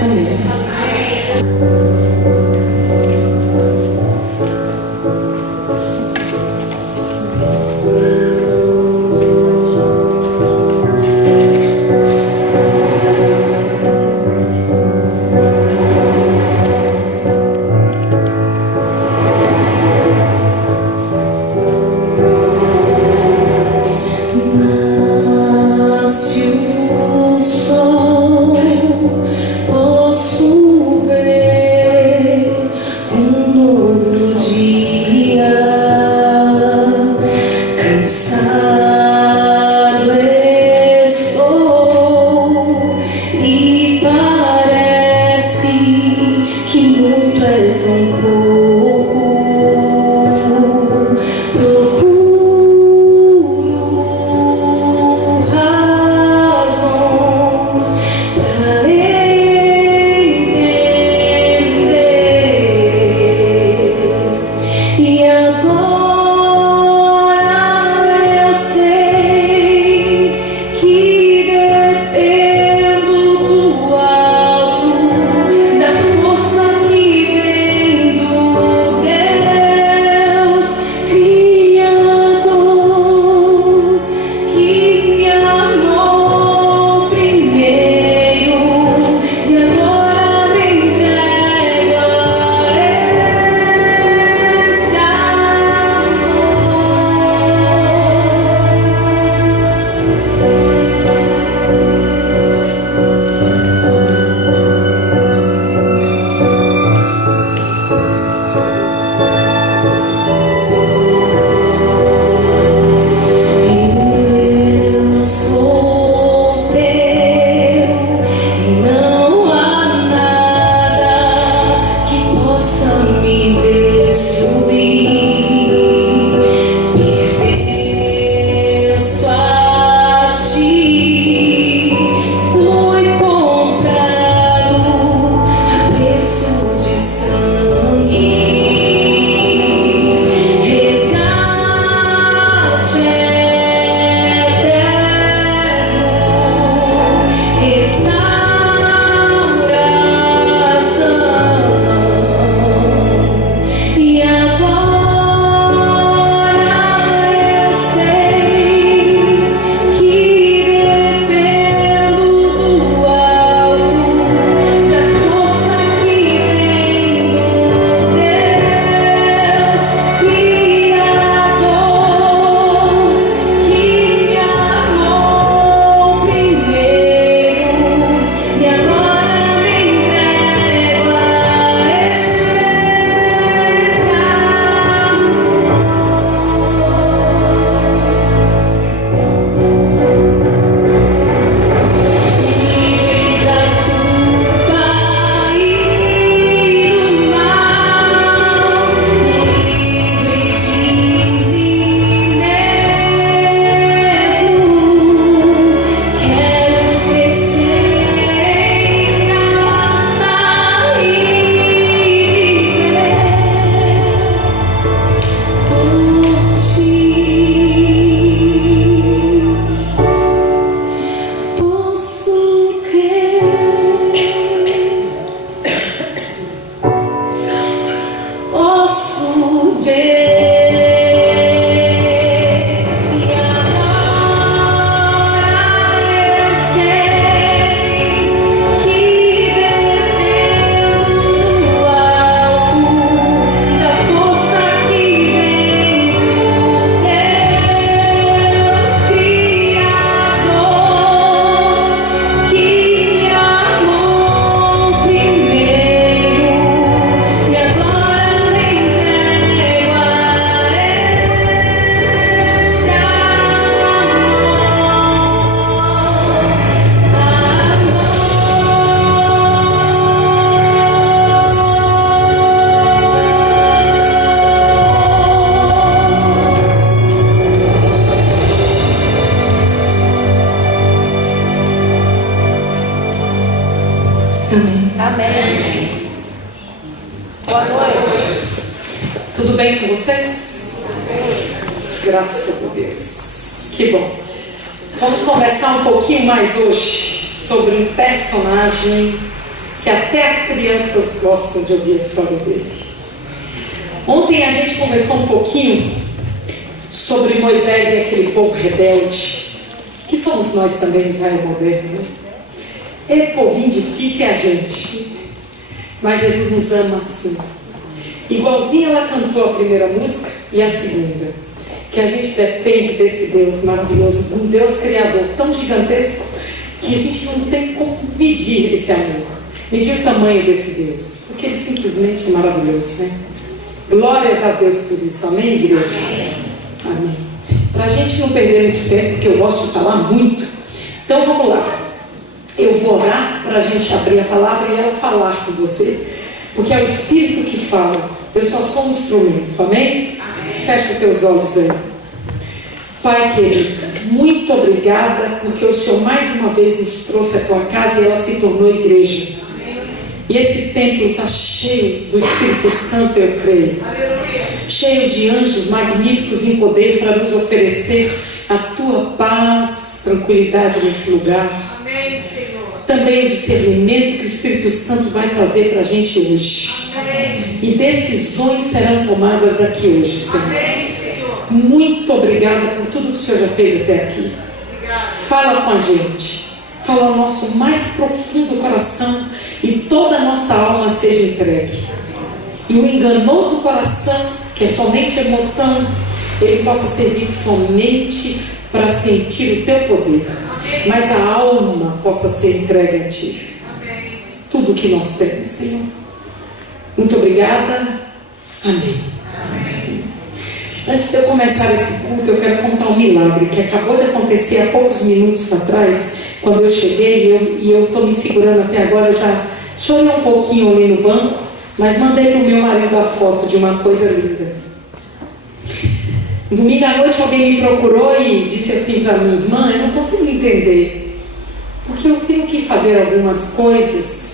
Amém. Amém. Boa noite. Tudo bem com vocês? Graças a Deus. Que bom. Vamos conversar um pouquinho mais hoje sobre um personagem que que até as crianças gostam de ouvir a história dele. Ontem a gente conversou um pouquinho sobre Moisés e aquele povo rebelde, que somos nós também, Israel moderno, né? É povinho difícil é a gente, mas Jesus nos ama assim. Igualzinho ela cantou a primeira música e a segunda, que a gente depende desse Deus maravilhoso, um Deus criador tão gigantesco que a gente não tem como medir esse amor, medir o tamanho desse Deus, porque ele simplesmente é maravilhoso, né? Glórias a Deus por isso, amém, igreja? Amém. Para a gente não perder muito tempo, porque eu gosto de falar muito, então vamos lá. Eu vou orar para a gente abrir a palavra e ela falar com você, porque é o Espírito que fala, eu só sou um instrumento, amém? Amém. Fecha teus olhos aí. Pai querido, muito obrigada, porque o Senhor mais uma vez nos trouxe a tua casa e ela se tornou igreja. Amém. E esse templo está cheio do Espírito Santo, eu creio. Aleluia. Cheio de anjos magníficos em poder para nos oferecer a tua paz, tranquilidade nesse lugar. Amém, Senhor. Também o discernimento que o Espírito Santo vai trazer para a gente hoje. Amém. E decisões serão tomadas aqui hoje, Senhor. Amém, Senhor. Muito obrigada por tudo que o Senhor já fez até aqui. Obrigada. Fala com a gente. Fala ao nosso mais profundo coração e toda a nossa alma seja entregue. E o enganoso coração, que é somente emoção, ele possa ser visto somente para sentir o teu poder. Amém. Mas a alma possa ser entregue a ti. Amém. Tudo que nós temos, Senhor. Muito obrigada. Amém. Amém. Antes de eu começar esse culto, eu quero contar um milagre que acabou de acontecer há poucos minutos atrás, quando eu cheguei, e eu estou me segurando até agora. Eu já chorei um pouquinho ali no banco, mas mandei para o meu marido a foto de uma coisa linda. Domingo à noite alguém me procurou e disse assim para mim: irmã, eu não consigo entender, porque eu tenho que fazer algumas coisas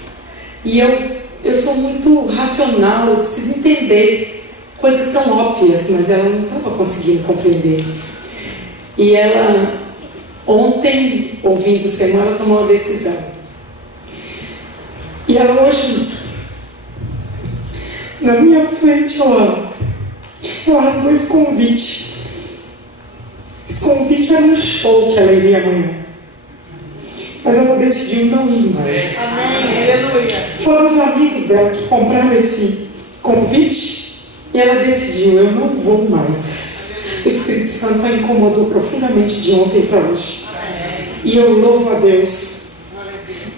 e eu sou muito racional, eu preciso entender coisas tão óbvias, mas ela não estava conseguindo compreender. E ela, ontem, ouvindo o sermão, ela tomou uma decisão. E ela hoje, na minha frente, ela rasgou esse convite. Esse convite era um show que ela iria amanhã. Mas ela decidiu não ir mais. Amém. Aleluia. Foram os amigos dela que compraram esse convite e ela decidiu: eu não vou mais. O Espírito Santo a incomodou profundamente de ontem para hoje. Amém. E eu louvo a Deus,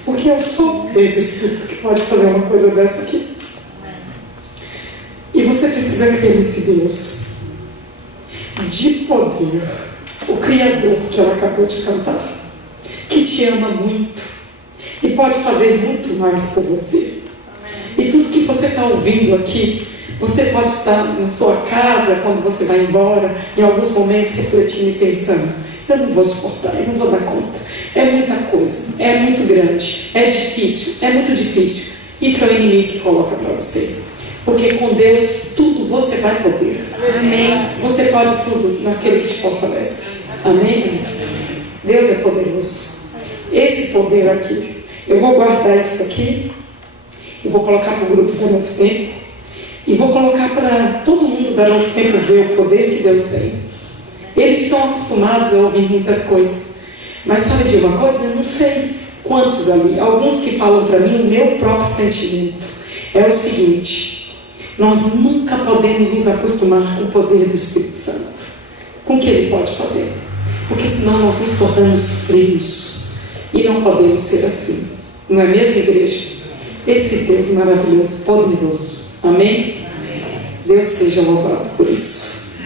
porque eu sou o Espírito que pode fazer uma coisa dessa aqui. E você precisa crer nesse Deus de poder, o Criador que ela acabou de cantar, que te ama muito e pode fazer muito mais por você. E tudo que você está ouvindo aqui, você pode estar na sua casa quando você vai embora, em alguns momentos refletindo e pensando: eu não vou suportar, eu não vou dar conta, é muita coisa, é muito grande, é difícil, é muito difícil. Isso é o inimigo que coloca para você. Porque com Deus tudo você vai poder. Amém. Você pode tudo naquele que te fortalece. Amém? Deus é poderoso. Esse poder aqui, eu vou guardar isso aqui, eu vou colocar para o grupo da Novo Tempo, e vou colocar para todo mundo da Novo Tempo ver o poder que Deus tem. Eles estão acostumados a ouvir muitas coisas, mas sabe de uma coisa? Eu não sei quantos ali, alguns que falam para mim o meu próprio sentimento é o seguinte: nós nunca podemos nos acostumar com o poder do Espírito Santo, com o que Ele pode fazer, porque senão nós nos tornamos frios, e não podemos ser assim, não é mesmo, igreja? Esse Deus maravilhoso, poderoso, amém? Amém. Deus seja louvado por isso,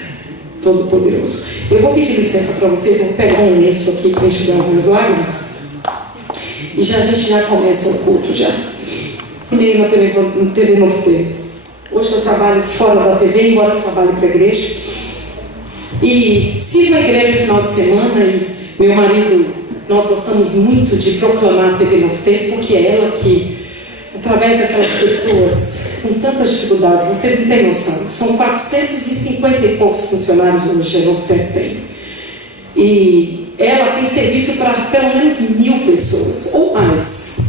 todo poderoso. Eu vou pedir licença para vocês, vou pegar um lenço aqui para enxugar as minhas lágrimas, e a gente já começa o culto já. Meio na TV Novo Tempo. Hoje eu trabalho fora da TV, embora eu trabalhe para a igreja. E sirvo a igreja no final de semana, e meu marido, nós gostamos muito de proclamar a TV Novo Tempo, porque é ela que, através daquelas pessoas com tantas dificuldades, vocês não têm noção, são 450 e poucos funcionários hoje a Novo Tempo tem. E ela tem serviço para pelo menos 1000 pessoas, ou mais.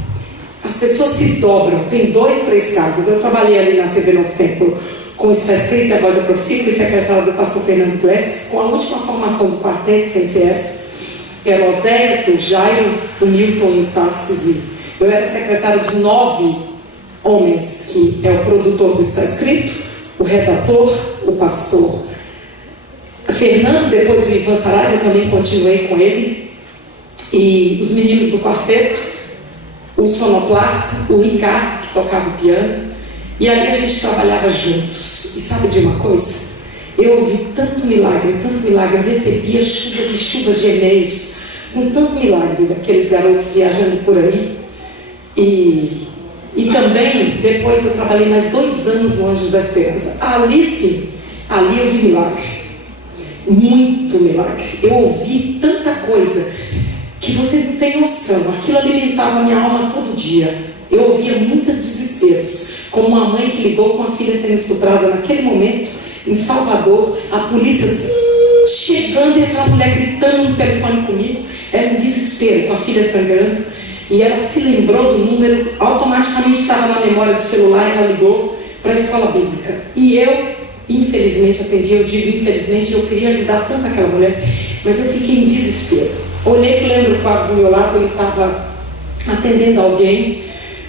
as pessoas se dobram, tem 2, 3 cargos. Eu trabalhei ali na TV Novo Tempo com Está Escrito, a Voz da Profecia, fui secretária do pastor Fernando Glesses, com a última formação do quarteto CNCS, que era o Oséias, o Jairo, o Newton e o Tarcísio. Eu era secretária de 9 homens, que é o produtor do Está Escrito, o redator, o pastor Fernando, depois o Ivan Saraiva, eu também continuei com ele, e os meninos do quarteto, o sonoplasta, o Ricardo, que tocava o piano, e ali a gente trabalhava juntos. E sabe de uma coisa? Eu ouvi tanto milagre, eu recebia chuvas e chuvas de e-mails, com tanto milagre daqueles garotos viajando por aí. E também, depois eu trabalhei mais 2 anos no Anjos da Esperança. Ali sim, ali eu vi milagre, muito milagre. Eu ouvi tanta coisa que vocês não têm noção. Aquilo alimentava a minha alma todo dia. Eu ouvia muitos desesperos, como uma mãe que ligou com a filha sendo estuprada naquele momento, em Salvador, a polícia chegando e aquela mulher gritando no telefone comigo. Era um desespero, com a filha sangrando, e ela se lembrou do número, automaticamente estava na memória do celular, e ela ligou para a escola bíblica. E eu, infelizmente, atendi. Eu digo infelizmente, eu queria ajudar tanto aquela mulher, mas eu fiquei em desespero. Olhei para o Leandro quase do meu lado, ele estava atendendo alguém,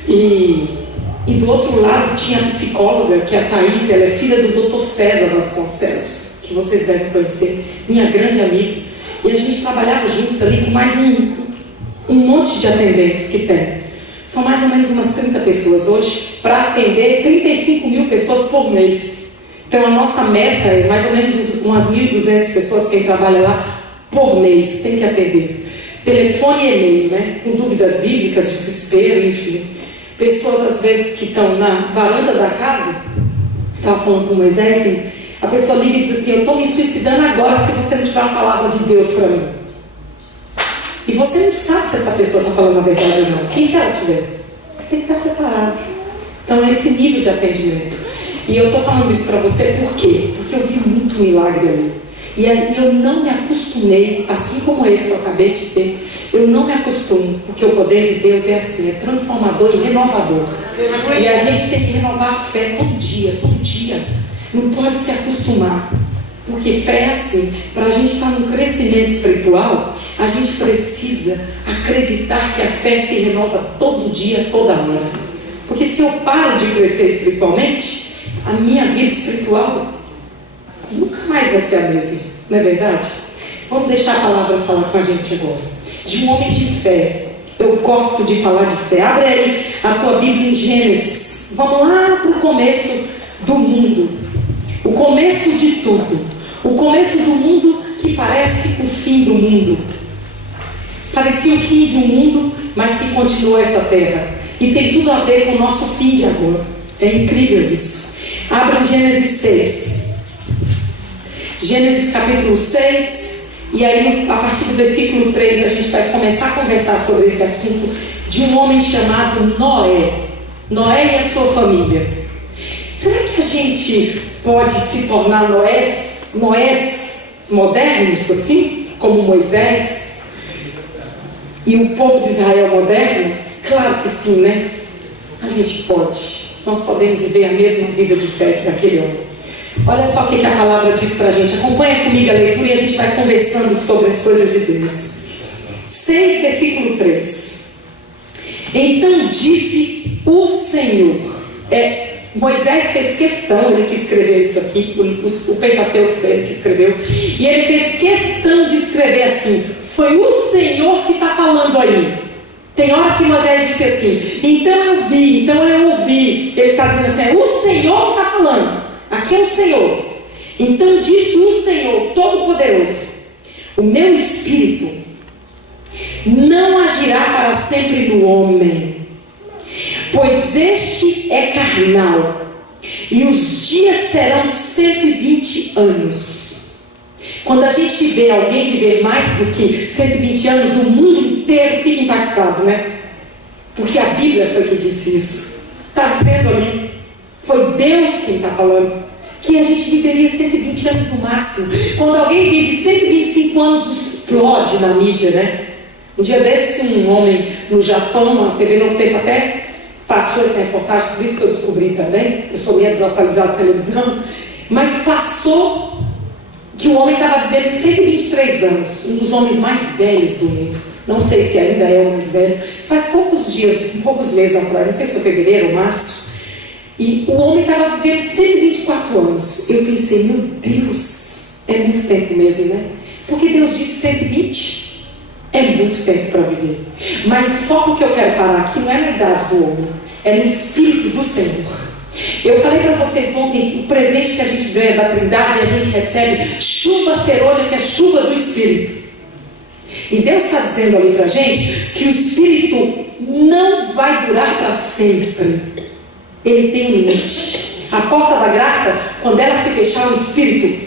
e do outro lado tinha a psicóloga, que é a Thaís, ela é filha do Dr. César Vasconcelos, que vocês devem conhecer, minha grande amiga, e a gente trabalhava juntos ali com mais um monte de atendentes que tem. São mais ou menos umas 30 pessoas hoje, para atender 35 mil pessoas por mês. Então a nossa meta é mais ou menos umas 1.200 pessoas, quem trabalha lá, por mês, tem que atender. Telefone e e-mail, né? Com dúvidas bíblicas, desespero, enfim. Pessoas às vezes que estão na varanda da casa, estava falando com Moisés, a pessoa liga e diz assim: eu estou me suicidando agora se você não tiver uma palavra de Deus para mim. E você não sabe se essa pessoa está falando a verdade ou não. E se ela tiver? Tem que estar preparado. Então é esse nível de atendimento. E eu estou falando isso para você por quê? Porque eu vi muito milagre ali. E eu não me acostumei, assim como esse que eu acabei de ter, eu não me acostumo, porque o poder de Deus é assim, é transformador e renovador. E a gente tem que renovar a fé todo dia, todo dia. Não pode se acostumar, porque fé é assim. Para a gente estar num crescimento espiritual, a gente precisa acreditar que a fé se renova todo dia, toda hora. Porque se eu paro de crescer espiritualmente, a minha vida espiritual nunca mais vai ser a mesma, não é verdade? Vamos deixar a palavra falar com a gente agora. De um homem de fé. Eu gosto de falar de fé. Abre aí a tua Bíblia em Gênesis. Vamos lá para o começo do mundo. O começo de tudo. O começo do mundo que parece o fim do mundo. Parecia o fim de um mundo, mas que continua essa terra. E tem tudo a ver com o nosso fim de agora. É incrível isso. Abra Gênesis 6. Gênesis capítulo 6, e aí a partir do versículo 3 a gente vai começar a conversar sobre esse assunto de um homem chamado Noé. Noé e a sua família. Será que a gente pode se tornar Noés modernos assim, como Moisés e o povo de Israel moderno? Claro que sim, né? A gente pode. Nós podemos viver a mesma vida de fé daquele homem. Olha só o que a palavra diz para a gente. Acompanha comigo a leitura e a gente vai conversando sobre as coisas de Deus. 6, versículo 3. Então disse o Senhor. Moisés fez questão, ele que escreveu isso aqui, o Pentateuco foi ele que escreveu, e ele fez questão de escrever assim: foi o Senhor que está falando aí. Tem hora que Moisés disse assim: então eu vi, então eu ouvi. Ele está dizendo assim: é o Senhor que está falando. Aqui é o Senhor. Então disse o Senhor Todo-Poderoso: o meu espírito não agirá para sempre no homem, pois este é carnal, e os dias serão 120 anos. Quando a gente vê alguém viver mais do que 120 anos, o mundo inteiro fica impactado, né? Porque a Bíblia foi que disse isso. Está dizendo ali. Foi Deus quem está falando que a gente viveria 120 anos no máximo. Quando alguém vive 125 anos, explode na mídia, né? Um dia desse, um homem no Japão, a TV Novo Tempo até passou essa reportagem, por isso que eu descobri também, eu sou meio desatualizado da televisão, mas passou que o homem estava vivendo 123 anos, um dos homens mais velhos do mundo. Não sei se ainda é o mais velho. Faz poucos dias, poucos meses atrás, não sei se foi fevereiro ou março, e o homem estava vivendo 124 anos. Eu pensei, meu Deus, é muito tempo mesmo, né? Porque Deus disse 120. É muito tempo para viver. Mas o foco que eu quero parar aqui não é na idade do homem, é no Espírito do Senhor. Eu falei para vocês ontem que o presente que a gente ganha da Trindade, a gente recebe chuva serôdia, que é chuva do Espírito. E Deus está dizendo ali para a gente que o Espírito não vai durar para sempre. Ele tem um limite. A porta da graça, quando ela se fechar, o Espírito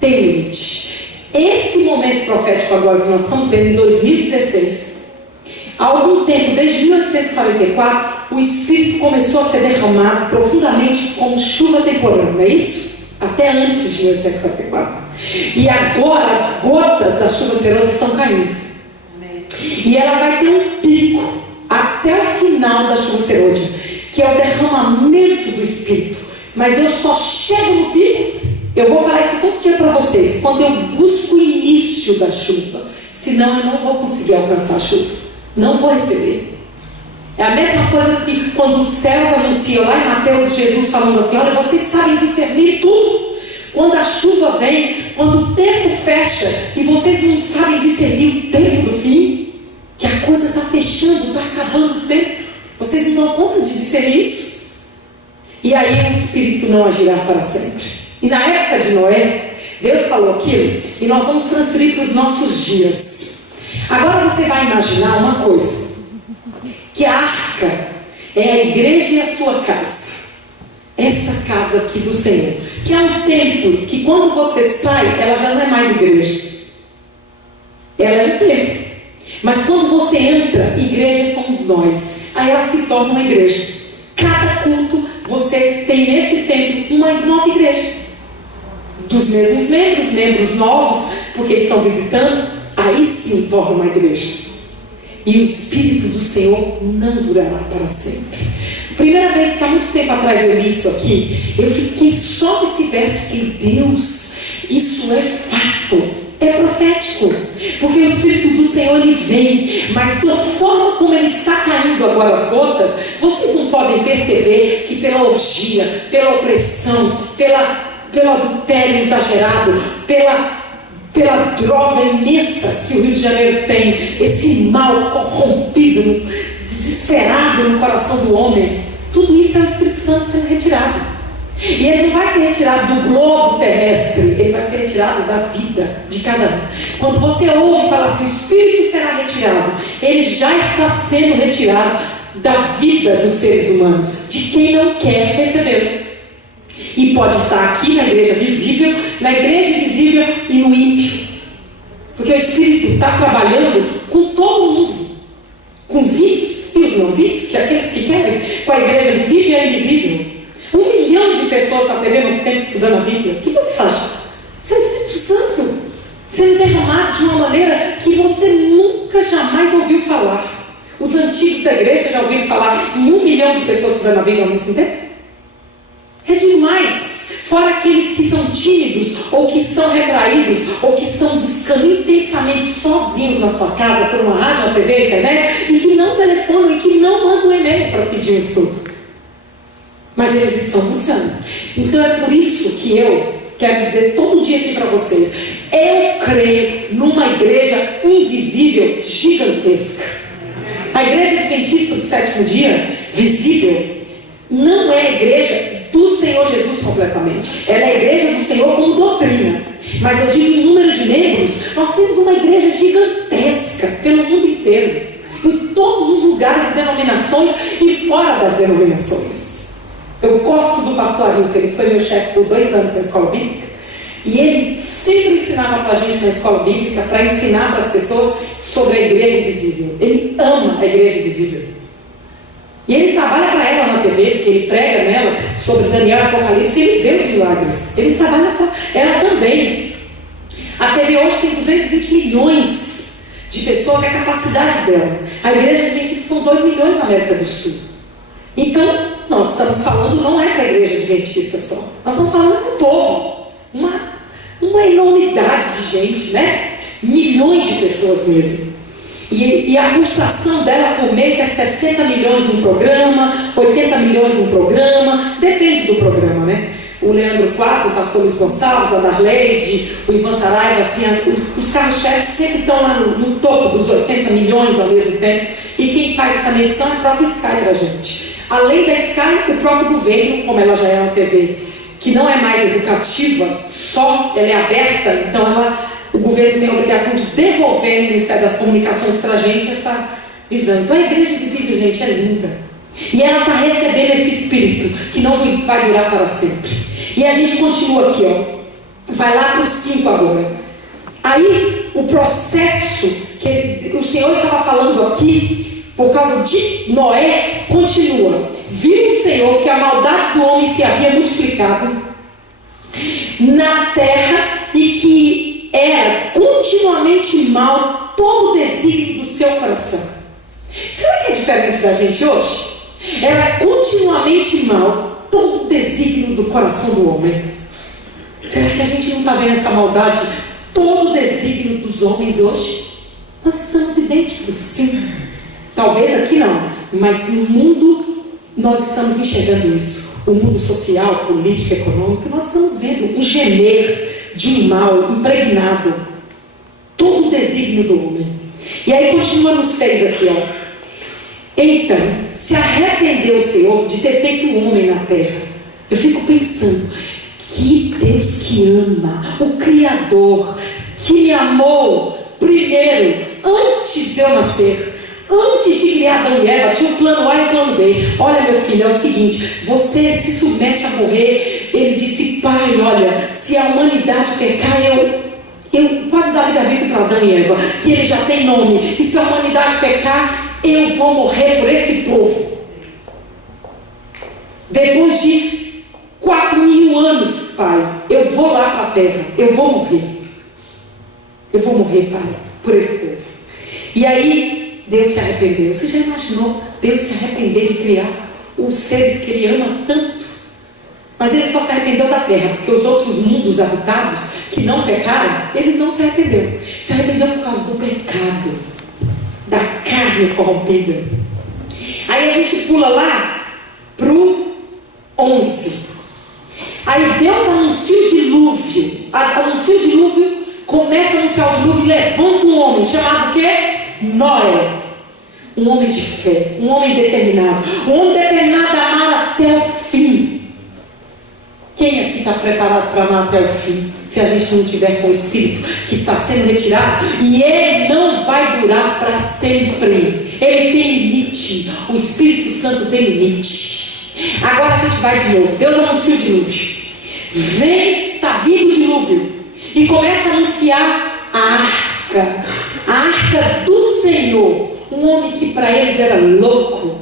tem um limite. Esse momento profético agora que nós estamos vendo em 2016, há algum tempo, desde 1844, o Espírito começou a ser derramado profundamente como chuva temporânea, não é isso? Até antes de 1844. E agora as gotas da chuva serôdia estão caindo. E ela vai ter um pico até o final da chuva serôdia, que é o derramamento do Espírito. Mas eu só chego no pico, eu vou falar isso todo dia para vocês, quando eu busco o início da chuva. Senão eu não vou conseguir alcançar a chuva, não vou receber. É a mesma coisa que quando os céus anunciam lá em Mateus, Jesus falando assim: olha, vocês sabem discernir tudo. Quando a chuva vem, quando o tempo fecha e vocês não sabem discernir o tempo do fim, que a coisa está fechando, está acabando o tempo, vocês não dão conta de discernir isso? E aí o Espírito não agirá para sempre. E na época de Noé, Deus falou aquilo, e nós vamos transferir para os nossos dias. Agora você vai imaginar uma coisa, que a arca é a igreja e a sua casa. Essa casa aqui do Senhor, que é um templo, que quando você sai, ela já não é mais igreja. Ela é um templo. Mas quando você entra, igreja somos nós. Aí ela se torna uma igreja. Cada culto, você tem nesse templo uma nova igreja. Dos mesmos membros, membros novos, porque estão visitando, aí sim torna uma igreja. E o Espírito do Senhor não durará para sempre. Primeira vez que há muito tempo atrás eu li isso aqui, eu fiquei só nesse verso, que Deus, isso é fato, é profético, porque o Espírito do Senhor ele vem, mas da forma como ele está caindo agora as gotas, vocês não podem perceber que pela orgia, pela opressão, pelo adultério exagerado, pela droga imensa que o Rio de Janeiro tem, esse mal corrompido, desesperado no coração do homem, tudo isso é o Espírito Santo sendo retirado. E ele não vai ser retirado do globo terrestre, ele vai ser retirado da vida de cada um. Quando você ouve falar assim, o Espírito será retirado, ele já está sendo retirado da vida dos seres humanos, de quem não quer recebê-lo. E pode estar aqui na igreja visível, e no ímpio. Porque o Espírito está trabalhando com todo mundo. Com os ímpios e os não ímpios, que é aqueles que querem, com a igreja visível e a invisível. 1 milhão de pessoas na TV no tempo estudando a Bíblia. O que você acha? Isso é o Espírito Santo sendo derramado de uma maneira que você nunca jamais ouviu falar. Os antigos da igreja já ouviram falar em 1 milhão de pessoas estudando a Bíblia ao mesmo tempo? É demais. Fora aqueles que são tímidos, ou que estão retraídos, ou que estão buscando intensamente sozinhos na sua casa, por uma rádio, uma TV, internet, e que não telefonam, e que não mandam um e-mail para pedir um estudo. Mas eles estão buscando. Então é por isso que eu quero dizer todo dia aqui para vocês, eu creio numa igreja invisível gigantesca. A igreja adventista do sétimo dia, visível, não é a igreja do Senhor Jesus completamente. Ela é a igreja do Senhor como doutrina. Mas eu digo em número de membros, nós temos uma igreja gigantesca pelo mundo inteiro, em todos os lugares e denominações e fora das denominações. Eu gosto do pastor Arilton, ele foi meu chefe por 2 anos na escola bíblica, e ele sempre ensinava para a gente na escola bíblica, para ensinar para as pessoas sobre a igreja invisível. Ele ama a igreja invisível. E ele trabalha para ela na TV, porque ele prega nela sobre Daniel e Apocalipse, e ele vê os milagres. Ele trabalha para ela também. A TV hoje tem 220 milhões de pessoas, é a capacidade dela. A igreja adventista são 2 milhões na América do Sul. Então, nós estamos falando, não é para a igreja adventista só, nós estamos falando para o povo, uma enormidade de gente, né? Milhões de pessoas mesmo. E a pulsação dela por mês é 60 milhões num programa, 80 milhões num programa, depende do programa, né? O Leandro Quadros, o pastor Luiz Gonçalves, a Darleide, o Ivan Saraiva, assim, os carros-chefes sempre estão lá no topo dos 80 milhões ao mesmo tempo. E quem faz essa medição é a própria Sky pra gente. Além da Sky, o próprio governo, como ela já é uma TV que não é mais educativa, só ela é aberta, então o governo tem a obrigação de devolver o Ministério das Comunicações para a gente essa visão. Então a Igreja Invisível, gente, é linda. E ela está recebendo esse espírito que não vai durar para sempre. E a gente continua aqui, ó. Vai lá para o 5 agora. Aí o processo que o Senhor estava falando aqui, por causa de Noé, continua. Viu o Senhor que a maldade do homem se havia multiplicado na terra e que era continuamente mal todo o desígnio do seu coração. Será que é diferente da gente hoje? Era continuamente mal todo o desígnio do coração do homem. Será que a gente não está vendo essa maldade, todo o desígnio dos homens hoje? Nós estamos idênticos, sim. Talvez aqui não, mas no mundo nós estamos enxergando isso. O mundo social, político, econômico, nós estamos vendo um gemer de um mal impregnado. Todo o desígnio do homem. E aí continua no 6 aqui, ó. Então, se arrependeu o Senhor de ter feito o homem na terra. Eu fico pensando, que Deus que ama, o Criador, que me amou primeiro, antes de eu nascer. Antes de criar Adão e Eva, tinha um plano A e um plano B. Olha, meu filho, é o seguinte: você se submete a morrer. Ele disse, pai, olha, se a humanidade pecar, eu pode dar livre-arbítrio para Adão e Eva, que ele já tem nome. E se a humanidade pecar, eu vou morrer por esse povo. Depois de 4.000 anos, pai, eu vou lá para a terra, eu vou morrer. Eu vou morrer, pai, por esse povo. E aí Deus se arrependeu. Você já imaginou Deus se arrepender de criar os seres que Ele ama tanto? Mas Ele só se arrependeu da terra, porque os outros mundos habitados que não pecaram, Ele não se arrependeu. Se arrependeu por causa do pecado, da carne corrompida. Aí a gente pula lá para o 11. Aí Deus anuncia o dilúvio. Anuncia o dilúvio, começa a anunciar o dilúvio e levanta um homem chamado o quê? Noé. Um homem de fé, um homem determinado, um homem determinado a amar até o fim. Quem aqui está preparado para amar até o fim? Se a gente não tiver com o Espírito que está sendo retirado, e ele não vai durar para sempre. Ele tem limite. O Espírito Santo tem limite. Agora a gente vai de novo. Deus anuncia o dilúvio. Vem, está vindo o dilúvio. E começa a anunciar a arca. A arca do Senhor. Um homem que para eles era louco,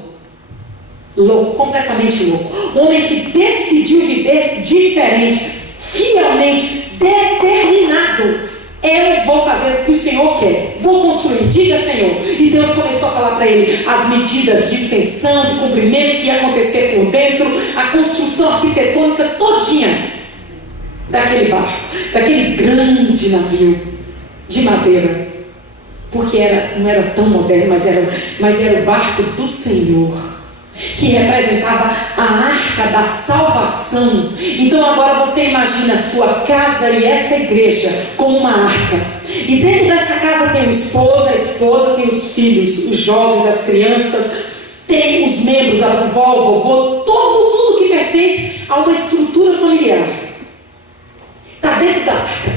completamente louco. Um homem que decidiu viver diferente, fielmente, determinado. Eu vou fazer o que o Senhor quer, vou construir, diga Senhor. E Deus começou a falar para ele as medidas de extensão, de comprimento que ia acontecer por dentro, a construção arquitetônica todinha daquele barco, daquele grande navio de madeira. Porque não era tão moderno, mas era o barco do Senhor, que representava a arca da salvação. Então agora você imagina a sua casa e essa igreja como uma arca. E dentro dessa casa tem o esposo, a esposa, tem os filhos, os jovens, as crianças, tem os membros, a vovó, o vovô, todo mundo que pertence a uma estrutura familiar. Está dentro da arca.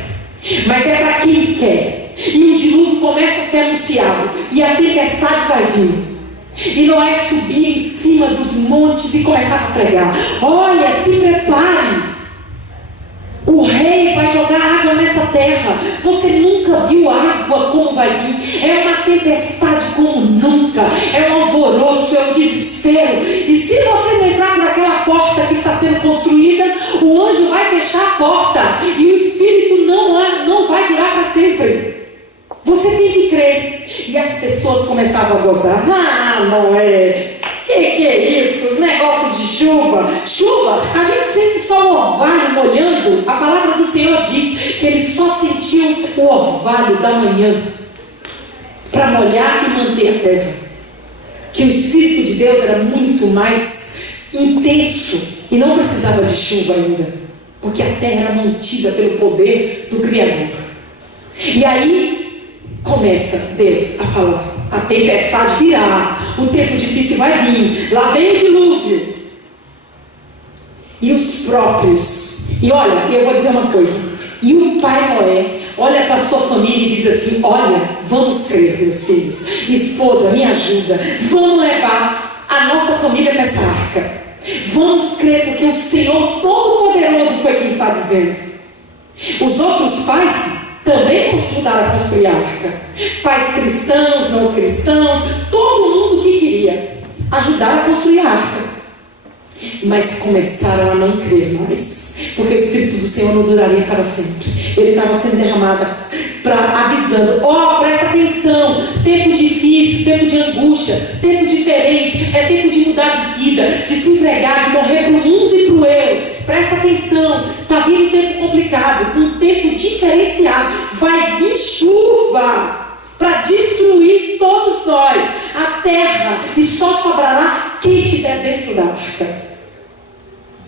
Mas é para quem quer. E o dilúvio começa a ser anunciado. E a tempestade vai vir. E Noé subia em cima dos montes e começava a pregar. Olha, se prepare. O rei vai jogar água nessa terra. Você nunca viu água como vai vir. É uma tempestade como nunca. É um alvoroço, é um desespero. E se você não entrar por aquela porta que está sendo construída, o anjo vai fechar a porta. E o espírito não vai durar para sempre. Você tem que crer. E as pessoas começavam a gozar. Ah, Noé, que Que é isso? Negócio de chuva. Chuva, a gente sente só o orvalho molhando. A palavra do Senhor diz que ele só sentiu o orvalho da manhã para molhar e manter a terra. Que o Espírito de Deus era muito mais intenso e não precisava de chuva ainda, porque a terra era mantida pelo poder do Criador. E aí começa Deus a falar: a tempestade virá, o tempo difícil vai vir, lá vem o dilúvio. E os próprios, e olha, eu vou dizer uma coisa, e o pai Noé olha para a sua família e diz assim: olha, vamos crer, meus filhos, esposa, me ajuda, vamos levar a nossa família para essa arca, vamos crer, porque o Senhor Todo-Poderoso foi quem está dizendo. Os outros pais também ajudaram a construir a arca, pais cristãos, não cristãos, todo mundo que queria ajudar a construir a arca, mas começaram a não crer mais, porque o Espírito do Senhor não duraria para sempre. Ele estava sendo derramado avisando: presta atenção, tempo difícil, tempo de angústia, tempo diferente, é tempo de mudar de vida, de se entregar, de morrer para o mundo e para o eu. Presta atenção, está vindo um tempo complicado, um tempo diferenciado, vai vir chuva para destruir todos nós, a terra, e só sobrará quem estiver dentro da arca.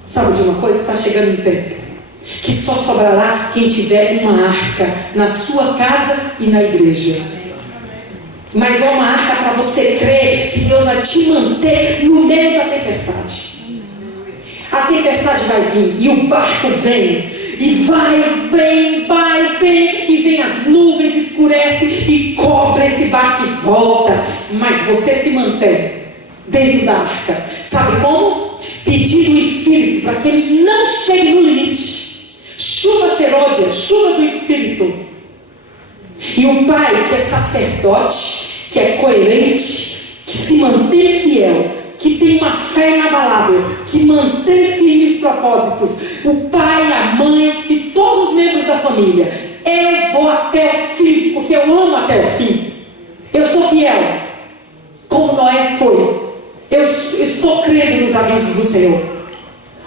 Sabe de uma coisa? Está chegando um tempo que só sobrará quem tiver uma arca na sua casa e na igreja. Mas é uma arca para você crer que Deus vai te manter no meio da tempestade. A tempestade vai vir e o barco vem, e vem, e vem as nuvens, escurece e cobre esse barco e volta. Mas você se mantém dentro da arca. Sabe como? Pedindo o Espírito para que ele não chegue no limite. Chuva serôdia, chuva do Espírito. E o pai, que é sacerdote, que é coerente, que se mantém fiel, que tem uma fé inabalável, que mantém firmes os propósitos, o pai, a mãe e todos os membros da família: eu vou até o fim, porque eu amo até o fim. Eu sou fiel, como Noé foi. Eu estou crendo nos avisos do Senhor.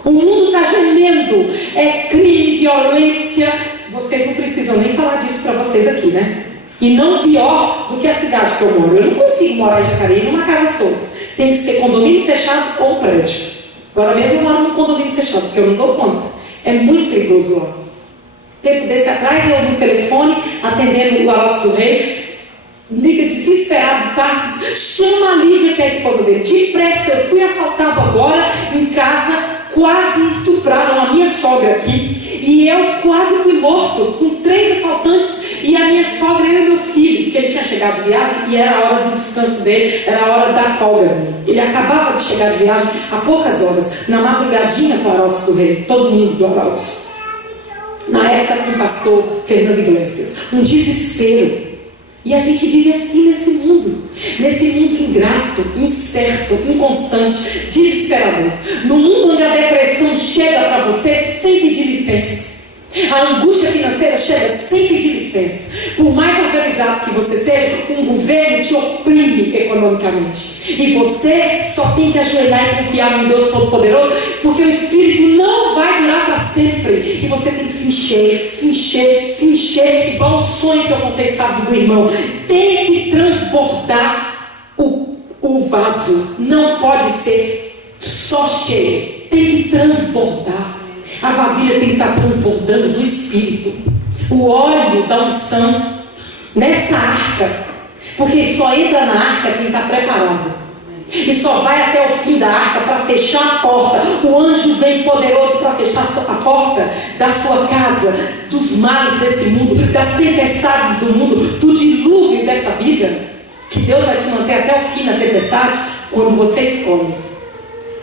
O mundo está gemendo, é crime, violência. Vocês não precisam nem falar disso para vocês aqui, né? E não pior do que a cidade que eu moro. Eu não consigo morar em Jacareí numa casa solta. Tem que ser condomínio fechado ou um prédio. Agora mesmo eu moro num condomínio fechado, porque eu não dou conta. É muito perigoso lá. Tempo desse atrás, eu no telefone, atendendo o Arautos do Rei, liga desesperado, Tarsis, chama a Lídia, que é a esposa dele, depressa, eu fui assaltado agora em casa, quase estupraram a minha sogra aqui, e eu quase fui morto com 3 assaltantes, e a minha sogra era meu filho, porque ele tinha chegado de viagem e era a hora do descanso dele, era a hora da folga dele. Ele acabava de chegar de viagem há poucas horas, na madrugadinha com o Arautos do Rei, todo mundo do Arautos, na época com o pastor Fernando Iglesias, um desespero. E a gente vive assim nesse mundo ingrato, incerto, inconstante, desesperador. No mundo onde a depressão chega para você sem pedir licença, a angústia financeira chega sem pedir licença. Por mais organizado que você seja, um governo te oprime economicamente. E você só tem que ajoelhar e confiar no Deus Todo-Poderoso, porque o Espírito não vai durar para sempre. E você tem que se encher, igual o sonho que eu contei sábado do irmão. Tem que transbordar o vaso. Não pode ser só cheio. Tem que transbordar. A vasilha tem que estar transbordando do Espírito. O óleo da unção nessa arca. Porque só entra na arca quem está preparado. E só vai até o fim da arca para fechar a porta. O anjo vem poderoso para fechar a porta da sua casa, dos males desse mundo, das tempestades do mundo, do dilúvio dessa vida. Que Deus vai te manter até o fim na tempestade, quando você escolhe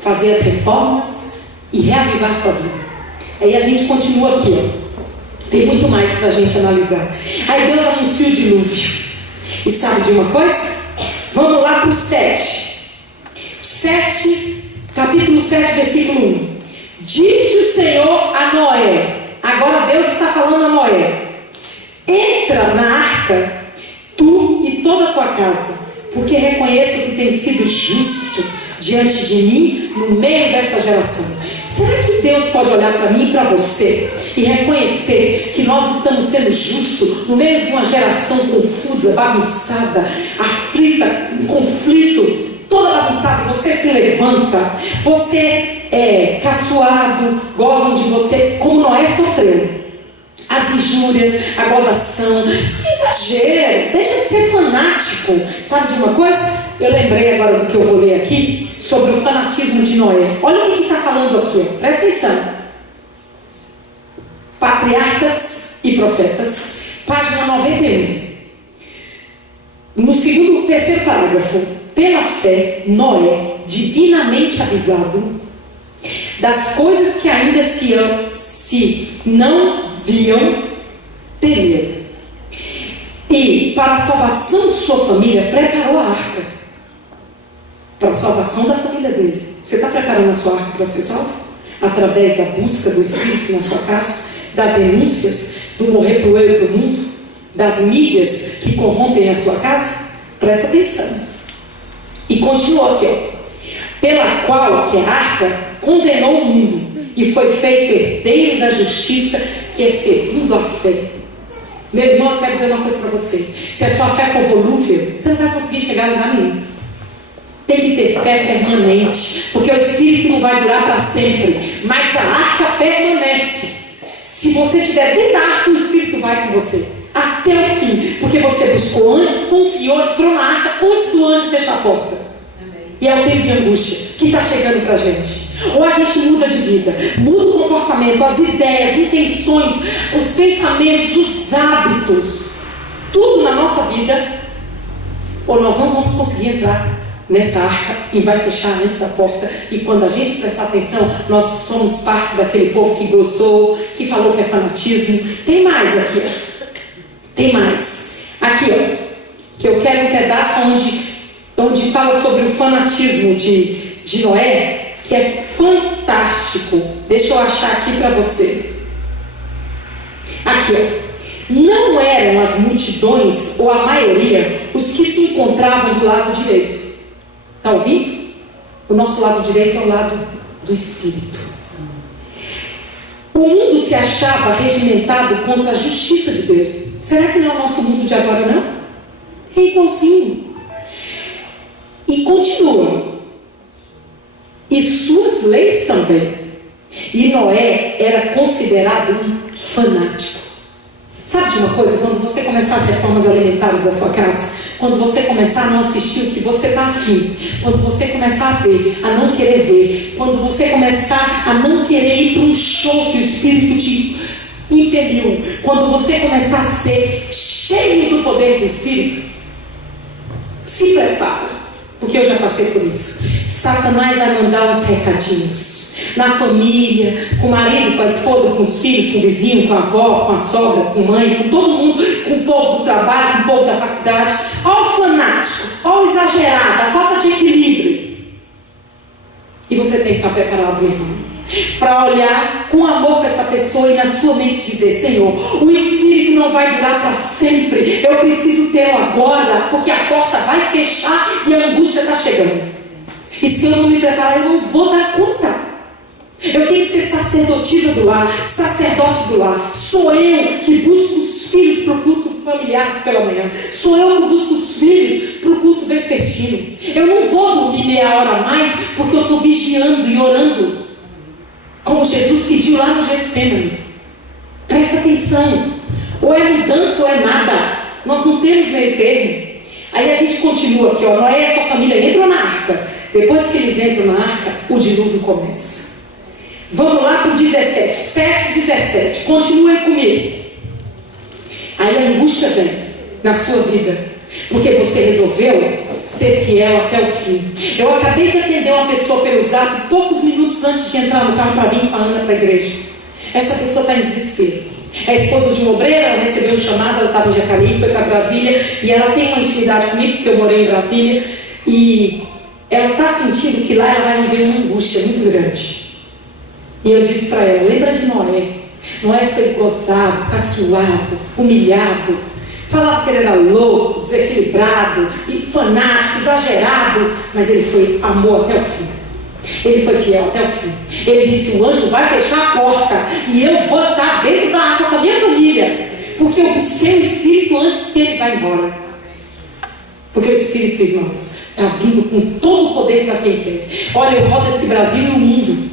fazer as reformas e reavivar a sua vida. Aí a gente continua aqui, ó. Tem muito mais para a gente analisar. Aí Deus anuncia o dilúvio. E sabe de uma coisa? Vamos lá para o 7. 7, capítulo 7, versículo 1. Disse o Senhor a Noé. Agora Deus está falando a Noé: entra na arca, tu e toda a tua casa, porque reconheço que tem sido justo diante de mim, no meio dessa geração. Será que Deus pode olhar para mim e para você e reconhecer que nós estamos sendo justos no meio de uma geração confusa, bagunçada, aflita, em conflito, toda bagunçada? Você se levanta, você é caçoado, gozam de você como Noé sofreu. As injúrias, a gozação, que exagero, deixa de ser fanático. Sabe de uma coisa? Eu lembrei agora do que eu vou ler aqui sobre o fanatismo de Noé. Olha o que está falando aqui, ó. Presta atenção. Patriarcas e Profetas, página 91. No terceiro parágrafo. Pela fé, Noé, divinamente avisado das coisas que ainda se não viam, teriam, e para a salvação de sua família preparou a arca. Para a salvação da família dele. Você está preparando a sua arca para ser salvo? Através da busca do Espírito na sua casa, das renúncias, do morrer para o eu e para o mundo, das mídias que corrompem a sua casa? Presta atenção. E continua aqui, ó. Pela qual, que é a arca, condenou o mundo e foi feito herdeiro da justiça, que é segundo a fé. Meu irmão, eu quero dizer uma coisa para você. Se a sua fé for volúvel, você não vai conseguir chegar a lugar nenhum. Tem que ter fé permanente, porque o Espírito não vai durar para sempre, mas a arca permanece. Se você estiver dentro da arca, o Espírito vai com você até o fim, porque você buscou antes, confiou, entrou na arca antes do anjo fechar a porta. E é o tempo de angústia que está chegando para a gente. Ou a gente muda de vida, muda o comportamento, as ideias, intenções, os pensamentos, os hábitos, tudo na nossa vida, ou nós não vamos conseguir entrar nessa arca e vai fechar antes da porta. E quando a gente prestar atenção, nós somos parte daquele povo que gozou, que falou que é fanatismo. Tem mais aqui, ó. Tem mais. Aqui, ó, que eu quero um pedaço onde fala sobre o fanatismo de Noé, que é fantástico. Deixa eu achar aqui para você. Aqui, ó. Não eram as multidões, ou a maioria, os que se encontravam do lado direito. Está ouvindo? O nosso lado direito é o lado do Espírito. O mundo se achava regimentado contra a justiça de Deus. Será que não é o nosso mundo de agora, não? É igualzinho. E continua. E suas leis também. E Noé era considerado um fanático. Sabe de uma coisa? Quando você começar as reformas alimentares da sua casa, quando você começar a não assistir o que você está afim, quando você começar a ver, a não querer ver, quando você começar a não querer ir para um show que o Espírito te impeliu, quando você começar a ser cheio do poder do Espírito, se prepara, porque eu já passei por isso. Satanás vai mandar uns recadinhos na família, com o marido, com a esposa, com os filhos, com o vizinho, com a avó, com a sogra, com a mãe, com todo mundo, com o povo do trabalho, com o povo da faculdade. Olha o fanático, olha o exagerado, a falta de equilíbrio. E você tem que estar preparado, meu irmão, para olhar com amor para essa pessoa e na sua mente dizer: Senhor, o Espírito não vai durar para sempre, eu preciso tê-lo agora, porque a porta vai fechar e a angústia está chegando. E se eu não me preparar, eu não vou dar conta. Eu tenho que ser sacerdotisa do lar, sacerdote do lar. Sou eu que busco os filhos para o culto familiar pela manhã. Sou eu que busco os filhos para o culto vespertino. Eu não vou dormir meia hora a mais porque eu estou vigiando e orando, como Jesus pediu lá no Getsemane. Presta atenção. Ou é mudança ou é nada. Nós não temos meio termo. Aí a gente continua aqui, ó. Noé e sua família entram na arca. Depois que eles entram na arca, o dilúvio começa. Vamos lá para o 17, 7, 17. Continuem comigo. Aí a angústia vem na sua vida, porque você resolveu ser fiel até o fim. Eu acabei de atender uma pessoa pelo zap poucos minutos antes de entrar no carro para vir com a Ana para a igreja. Essa pessoa está em desespero. É a esposa de uma obreira, ela recebeu um chamado, ela estava em Jacareí, foi para Brasília, e ela tem uma intimidade comigo, porque eu morei em Brasília, e ela está sentindo que lá ela vai viver uma angústia muito grande. E eu disse para ela: lembra de Noé? Noé foi gozado, caçoado, humilhado, Falava que ele era louco, desequilibrado, fanático, exagerado, mas ele foi amor até o fim. Ele foi fiel até o fim. Ele disse: o anjo vai fechar a porta e eu vou estar dentro da arca com a minha família, porque eu busquei o Espírito antes que ele vá embora. Porque o Espírito, irmãos, está vindo com todo o poder para quem quer. Olha, eu rodo esse Brasil e o mundo.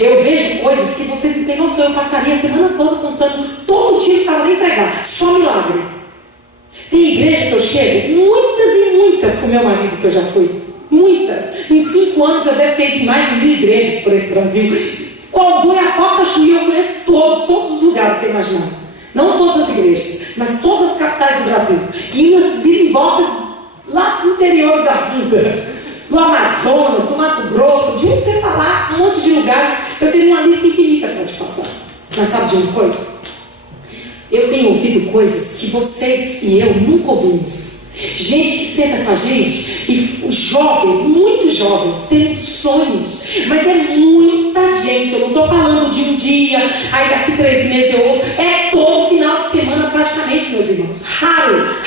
Eu vejo coisas que vocês não têm noção. Eu passaria a semana toda contando, todo dia eu não precisava nem pregar, só milagre. Tem igreja que eu chego, muitas e muitas com meu marido que eu já fui. Muitas. Em 5 anos eu devo ter ido em mais de 1000 igrejas por esse Brasil. Qual Goiapoca, Chuí, eu conheço todos os lugares que você imaginar. Não todas as igrejas, mas todas as capitais do Brasil. E umas birimbocas lá dos interiores da vida. Do Amazonas, do Mato Grosso, de onde você falar, um monte de lugares. Eu tenho uma lista infinita para te passar. Mas sabe de uma coisa? Eu tenho ouvido coisas que vocês e eu nunca ouvimos. Gente que senta com a gente, e jovens, muitos jovens, têm sonhos, mas é muita gente. Eu não estou falando de um dia, aí daqui 3 meses eu ouço. É todo final de semana praticamente, meus irmãos. Raro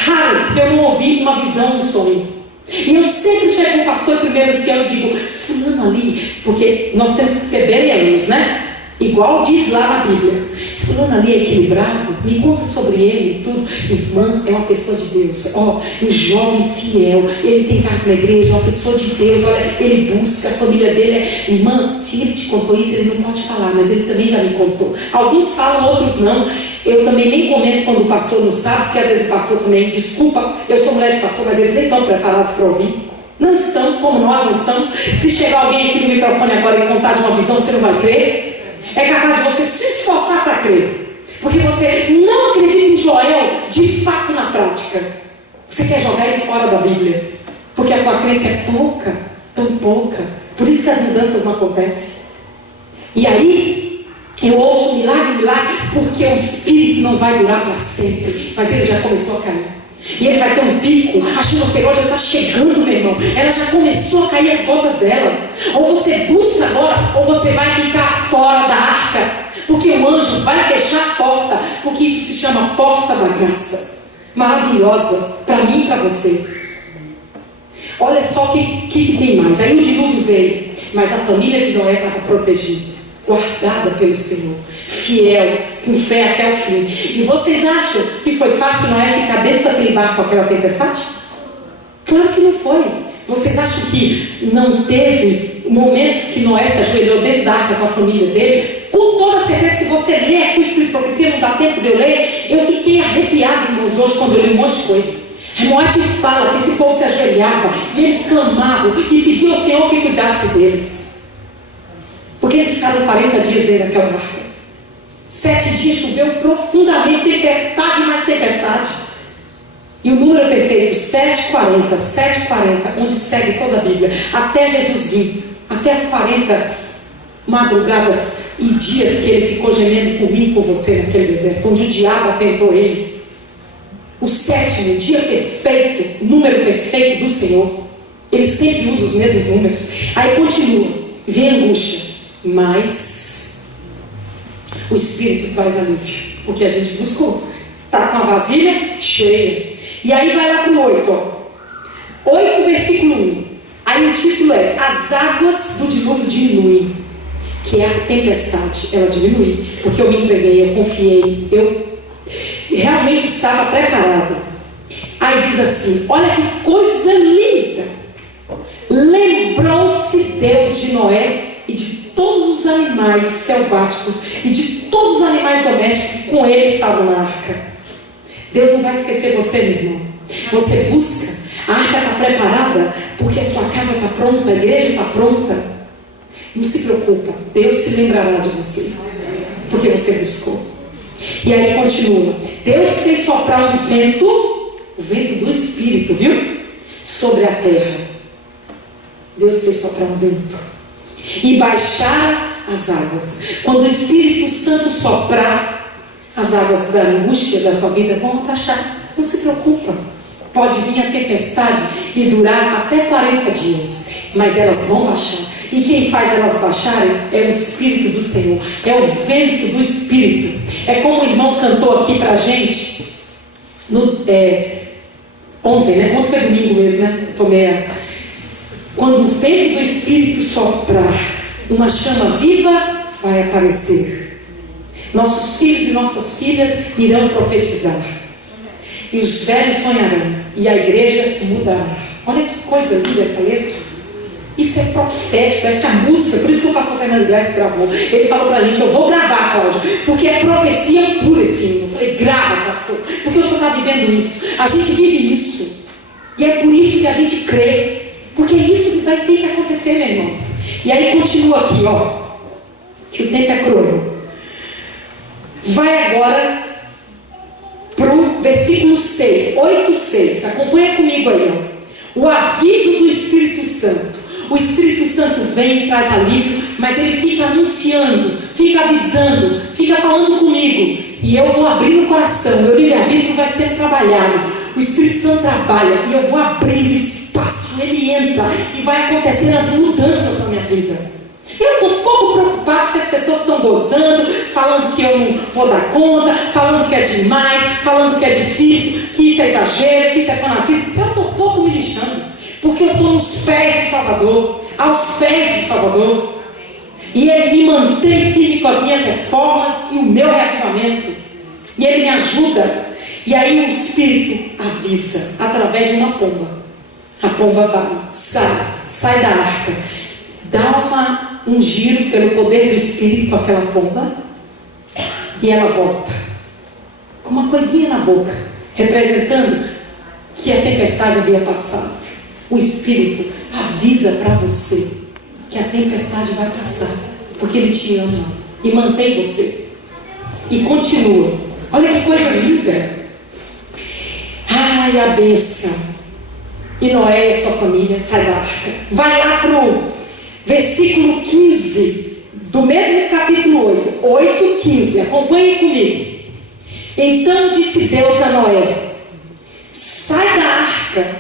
eu não ouvi uma visão, um sonho. E eu sempre chego com o pastor primeiro ancião e digo: fulano ali, porque nós temos que ser bereanos, né? Igual diz lá na Bíblia, fulano ali é equilibrado, me conta sobre ele e tudo. Irmã, é uma pessoa de Deus, um jovem fiel, ele tem cargo na igreja, é uma pessoa de Deus, olha, ele busca, a família dele é... Irmã, se ele te contou isso, ele não pode falar, mas ele também já me contou. Alguns falam, outros não. Eu também nem comento quando o pastor não sabe, porque às vezes o pastor também, desculpa, eu sou mulher de pastor, mas eles nem estão preparados para ouvir. Não estão, como nós não estamos. Se chegar alguém aqui no microfone agora e contar de uma visão, você não vai crer. É capaz de você se esforçar para crer, porque você não acredita em Joel de fato na prática. Você quer jogar ele fora da Bíblia, porque a tua crença é pouca, tão pouca. Por isso que as mudanças não acontecem. E aí eu ouço milagre, porque o Espírito não vai durar para sempre, mas ele já começou a cair. E ele vai ter um pico. A chuva já está chegando, meu irmão. Ela já começou a cair as gotas dela. Ou você busca agora, ou você vai ficar fora da arca, porque o anjo vai fechar a porta, porque isso se chama porta da graça. Maravilhosa para mim e para você. Olha só o que tem mais. Aí o dilúvio veio, mas a família de Noé estava protegida, guardada pelo Senhor, fiel, com fé até o fim. E vocês acham que foi fácil Noé ficar dentro daquele barco com aquela tempestade? Claro que não foi. Vocês acham que não teve momentos que Noé se ajoelhou dentro da arca com a família dele? Com toda certeza, se você ler aqui o Espírito de Profecia, não dá tempo de eu ler, eu fiquei arrepiado, irmãos, hoje quando eu li um monte de coisa. A morte fala que esse povo se ajoelhava e eles clamavam e pediam ao Senhor que cuidasse deles, porque eles ficaram 40 dias dentro daquela arca. 7 dias choveu profundamente, tempestade mais tempestade. E o número perfeito, 740, onde segue toda a Bíblia, até Jesus vir, até as 40 madrugadas e dias que ele ficou gemendo por mim e por você naquele deserto, onde o diabo atentou ele. O 7º, dia perfeito, número perfeito do Senhor. Ele sempre usa os mesmos números. Aí continua, vem angústia, mas o Espírito traz alívio, porque a gente buscou. Está com a vasilha cheia. E aí vai lá para o 8, 8 versículo 1. Aí o título é: as águas do dilúvio diminuem. Que é a tempestade, ela diminui, porque eu me entreguei, eu confiei, eu realmente estava preparado. Aí diz assim: olha que coisa linda. Lembrou-se Deus de Noé e de todos os animais selváticos e de todos os animais domésticos que com ele estavam na arca. Deus não vai esquecer você, meu irmão. Você busca, a arca está preparada, porque a sua casa está pronta, a igreja está pronta. Não se preocupa, Deus se lembrará de você, porque você buscou. E aí continua: Deus fez soprar um vento, o vento do Espírito, viu? Sobre a terra. Deus fez soprar um vento e baixar as águas. Quando o Espírito Santo soprar, as águas da angústia da sua vida vão baixar. Não se preocupa. Pode vir a tempestade e durar até 40 dias, mas elas vão baixar. E quem faz elas baixarem é o Espírito do Senhor, é o vento do Espírito. É como o irmão cantou aqui para a gente, Ontem, né? Ontem foi domingo mesmo, né? Quando o vento do Espírito soprar, uma chama viva vai aparecer. Nossos filhos e nossas filhas irão profetizar. E os velhos sonharão. E a igreja mudará. Olha que coisa linda essa letra. Isso é profético, essa música. Por isso que o pastor Fernando Gás gravou. Ele falou pra gente: eu vou gravar, Cláudia, porque é profecia pura esse hino. Eu falei: grava, pastor, porque o senhor está vivendo isso. A gente vive isso. E é por isso que a gente crê. Porque é isso que vai ter que acontecer, meu irmão. E aí continua aqui, ó, que o tempo é cruel. Vai agora para o versículo 6, 8:6. Acompanha comigo aí, ó. O aviso do Espírito Santo. O Espírito Santo vem e traz alívio, mas ele fica anunciando, fica avisando, fica falando comigo. E eu vou abrir o coração, meu livre-arbítrio vai ser trabalhado. O Espírito Santo trabalha e eu vou abrindo espaço, ele entra e vai acontecendo as mudanças na minha vida. Eu estou pouco preocupado se as pessoas estão gozando, falando que eu não vou dar conta, falando que é demais, falando que é difícil, que isso é exagero, que isso é fanatismo. Eu estou pouco me lixando, porque eu estou nos pés do Salvador, aos pés do Salvador. E ele me mantém firme com as minhas reformas e o meu reavivamento. E ele me ajuda. E aí o Espírito avisa através de uma pomba. A pomba vai, sai da arca, dá um giro pelo poder do Espírito àquela pomba, e ela volta com uma coisinha na boca, representando que a tempestade havia passado. O Espírito avisa para você que a tempestade vai passar, porque ele te ama e mantém você. E continua. Olha que coisa linda. Ai, a bênção. E Noé e a sua família sai da arca. Vai lá para o versículo 15 do mesmo capítulo 8:15. Acompanhe comigo. Então disse Deus a Noé: sai da arca,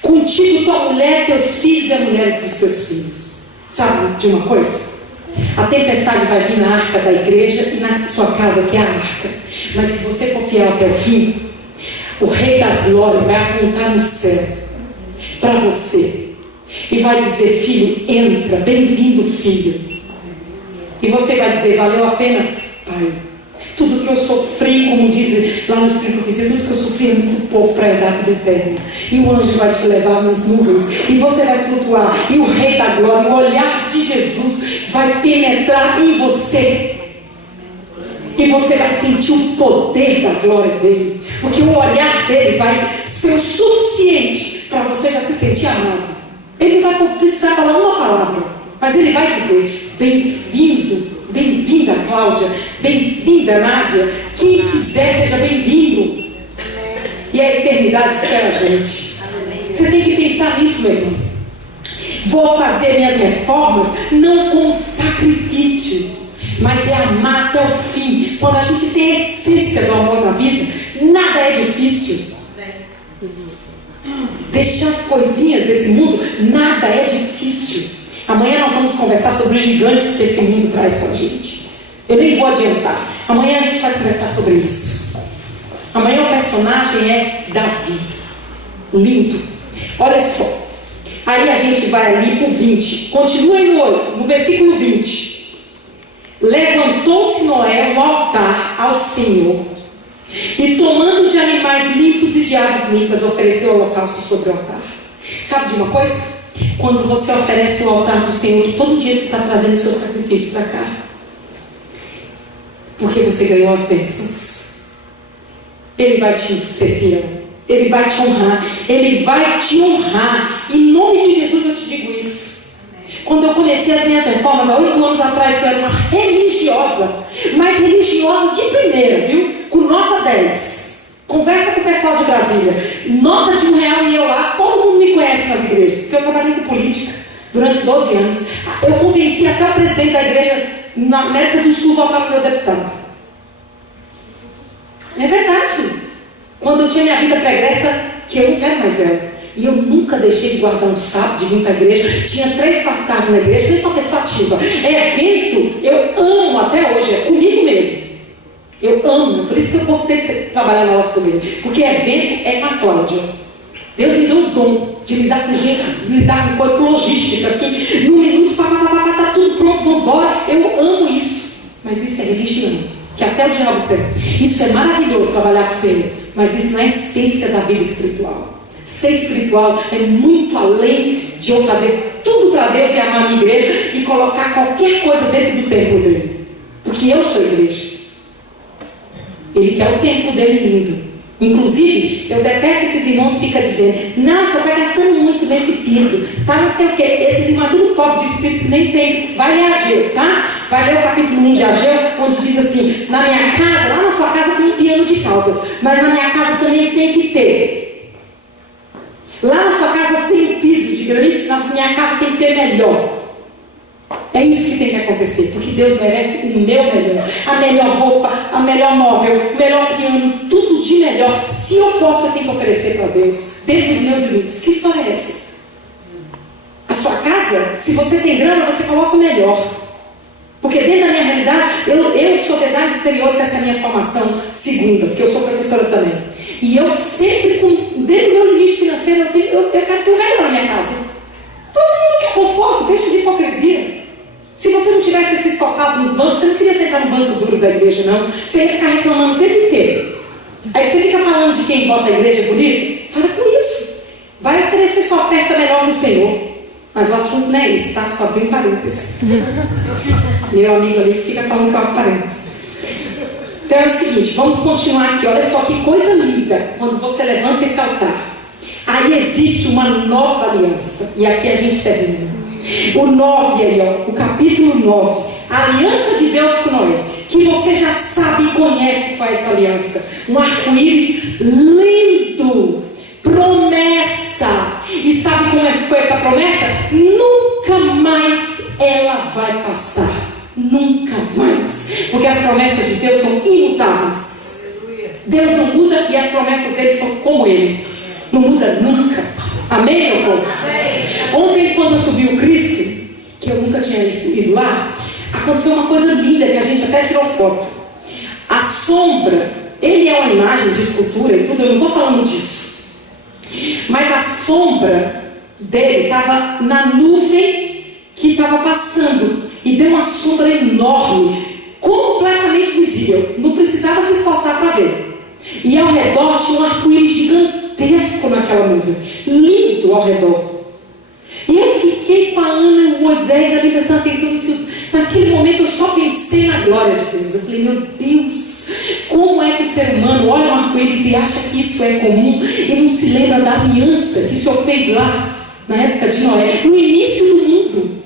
contigo tua mulher, teus filhos e as mulheres dos teus filhos. Sabe de uma coisa? A tempestade vai vir na arca da igreja e na sua casa, que é a arca. Mas se você for fiel até o fim, o Rei da Glória vai apontar no céu para você e vai dizer: filho, entra, bem-vindo, filho. E você vai dizer: valeu a pena, pai. Tudo que eu sofri, como diz lá no Espírito Profecia, tudo que eu sofri é muito pouco para herdar a vida eterna. E o anjo vai te levar nas nuvens, e você vai flutuar, e o Rei da Glória, o olhar de Jesus vai penetrar em você, e você vai sentir o poder da glória dele, porque o olhar dele vai ser o suficiente para você já se sentir amado. Ele não vai precisar falar uma palavra, mas ele vai dizer: bem-vindo, bem-vinda, Cláudia, bem-vinda, Nádia. Quem quiser, seja bem-vindo. E a eternidade espera a gente. Você tem que pensar nisso, meu irmão. Vou fazer minhas reformas não com sacrifício, mas é amar até o fim. Quando a gente tem a essência do amor na vida, nada é difícil. Deixar as coisinhas desse mundo, nada é difícil. Amanhã nós vamos conversar sobre os gigantes que esse mundo traz para a gente. Eu nem vou adiantar. Amanhã a gente vai conversar sobre isso. Amanhã o personagem é Davi. Lindo. Olha só. Aí a gente vai ali para o 20. Continua aí no 8, no versículo 20. Levantou-se Noé um altar ao Senhor, e tomando de animais limpos e de aves limpas, ofereceu holocausto sobre o altar. Sabe de uma coisa? Quando você oferece o altar do Senhor, que todo dia você está trazendo o seu sacrifício para cá, porque você ganhou as bênçãos, Ele vai te ser fiel, Ele vai te honrar, Ele vai te honrar. Em nome de Jesus eu te digo isso. Quando eu comecei as minhas reformas, há 8 anos atrás, eu era uma religiosa, mas religiosa de primeira, viu? Com nota 10. Conversa com o pessoal de Brasília. Nota de R$1 e eu lá, todo mundo me conhece nas igrejas, porque eu trabalhei com política durante 12 anos. Eu convenci até o presidente da igreja na América do Sul a votar no meu deputado. É verdade. Quando eu tinha minha vida pregressa, que eu não quero mais ela. E eu nunca deixei de guardar um sábado, de vir para a igreja. Tinha 3, 4 carros na igreja, não sou uma pessoa ativa. É evento, eu amo até hoje, é comigo mesmo. Eu amo, por isso que eu gostei de trabalhar na Horta comigo. Porque evento é com a Cláudia. Deus me deu o dom de lidar com gente, de lidar com coisas logísticas, assim, num minuto, tá tudo pronto, vamos embora. Eu amo isso. Mas isso é religião, que até o diabo tem. Isso é maravilhoso trabalhar com o Senhor, mas isso não é a essência da vida espiritual. Ser espiritual é muito além de eu fazer tudo para Deus e amar a minha igreja e colocar qualquer coisa dentro do templo dele. Porque eu sou a igreja. Ele quer o templo dele lindo. Inclusive, eu detesto esses irmãos que ficam dizendo: nossa, vai gastando muito nesse piso, tá? Não sei o que. Esses irmãos tudo pobre de espírito, nem tem. Vai ler Ageu, tá? Vai ler o capítulo 1 de Ageu, onde diz assim: na minha casa, lá na sua casa tem um piano de caudas, mas na minha casa também tem que ter. Lá na sua casa tem um piso de granito, na minha casa tem que ter melhor. É isso que tem que acontecer, porque Deus merece o meu melhor, a melhor roupa, a melhor móvel, o melhor piano, tudo de melhor. Se eu posso, eu tenho que oferecer para Deus, dentro dos meus limites. Que história é essa? A sua casa, se você tem grana, você coloca o melhor. Porque dentro da minha realidade, eu sou designer de interiores, essa é a minha formação segunda, porque eu sou professora também. E eu sempre, dentro do meu limite financeiro, eu quero ter o melhor na minha casa. Todo mundo quer conforto, deixa de hipocrisia. Se você não tivesse se estofado nos bancos, você não queria sentar no banco duro da igreja, não. Você ia ficar reclamando o tempo inteiro. Aí você fica falando de quem bota a igreja bonita. Para com isso. Vai oferecer sua oferta melhor no Senhor. Mas o assunto não é esse, tá? Só abrir um parênteses. Meu amigo ali que fica falando que é um parênteses. Então é o seguinte, vamos continuar aqui. Olha só que coisa linda quando você levanta esse altar. Aí existe uma nova aliança. E aqui a gente termina. O 9 aí, ó, o capítulo 9. A aliança de Deus com Noé. Que você já sabe e conhece qual é essa aliança. Um arco-íris lindo. Promessa. E sabe como é que foi essa promessa? Nunca mais ela vai passar. Nunca mais. Porque as promessas de Deus são imutáveis. Deus não muda e as promessas dele são como ele. Não muda nunca. Amém, meu povo? Amém. Ontem, quando eu subi o Cristo, que eu nunca tinha ido lá, aconteceu uma coisa linda que a gente até tirou foto. A sombra, ele é uma imagem de escultura e tudo, eu não estou falando disso. Mas a sombra dele estava na nuvem que estava passando e deu uma sombra enorme, completamente visível. Não precisava se esforçar para ver. E ao redor tinha um arco-íris gigantesco naquela nuvem, lindo ao redor. E eu fiquei com a Ana e o Moisés ali prestando atenção nisso. Naquele momento eu só pensei na glória de Deus. Eu falei, meu Deus, como é que o ser humano olha um arco-íris e acha que isso é comum e não se lembra da aliança que o Senhor fez lá na época de Noé, no início do mundo.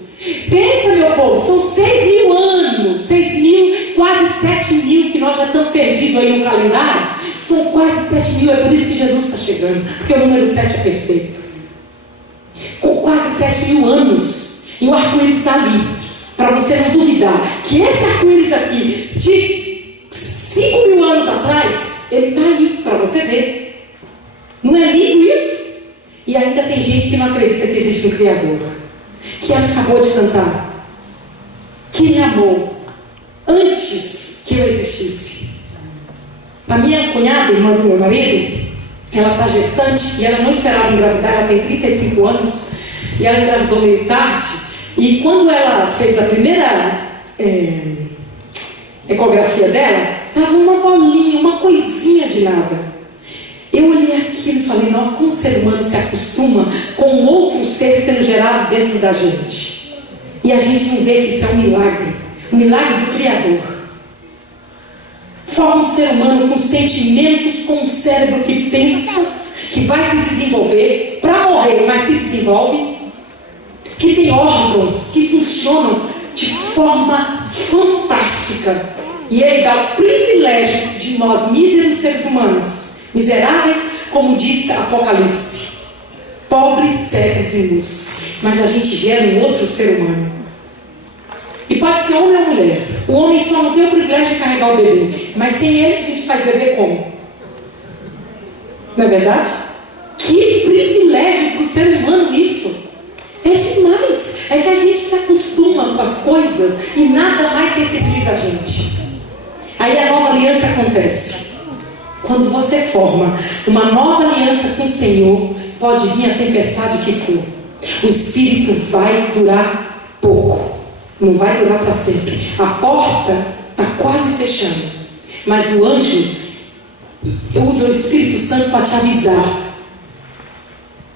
Pensa, meu povo, são 6.000 anos, 6.000, quase 7.000 que nós já estamos perdidos aí no calendário. São quase 7.000, é por isso que Jesus está chegando, porque o número 7 é perfeito. Com quase 7.000 anos, e o arco-íris está ali, para você não duvidar que esse arco-íris aqui, de 5.000 anos atrás, ele está ali para você ver. Não é lindo isso? E ainda tem gente que não acredita que existe um Criador, que ela acabou de cantar, que me amou antes que eu existisse. A minha cunhada, irmã do meu marido, ela está gestante e ela não esperava engravidar, ela tem 35 anos e ela engravidou meio tarde. E quando ela fez a primeira ecografia dela, estava uma bolinha, uma coisinha de nada. Eu olhei aquilo e falei, nossa, como o ser humano se acostuma com outro ser sendo gerado dentro da gente. E a gente não vê que isso é um milagre do Criador. Forma um ser humano com sentimentos, com um cérebro que pensa, que vai se desenvolver para morrer, mas se desenvolve, que tem órgãos que funcionam de forma fantástica. E ele dá o privilégio de nós, míseros seres humanos, miseráveis, como diz Apocalipse, pobres, cegos e nus, mas a gente gera um outro ser humano. E pode ser homem ou mulher. O homem só não tem o privilégio de carregar o bebê, mas sem ele a gente faz bebê como? Não é verdade? Que privilégio para o ser humano isso! É demais. É que a gente se acostuma com as coisas e nada mais sensibiliza a gente. Aí a nova aliança acontece. Quando você forma uma nova aliança com o Senhor, pode vir a tempestade que for, o Espírito vai durar pouco, não vai durar para sempre. A porta está quase fechando, mas o anjo, eu uso o Espírito Santo para te avisar.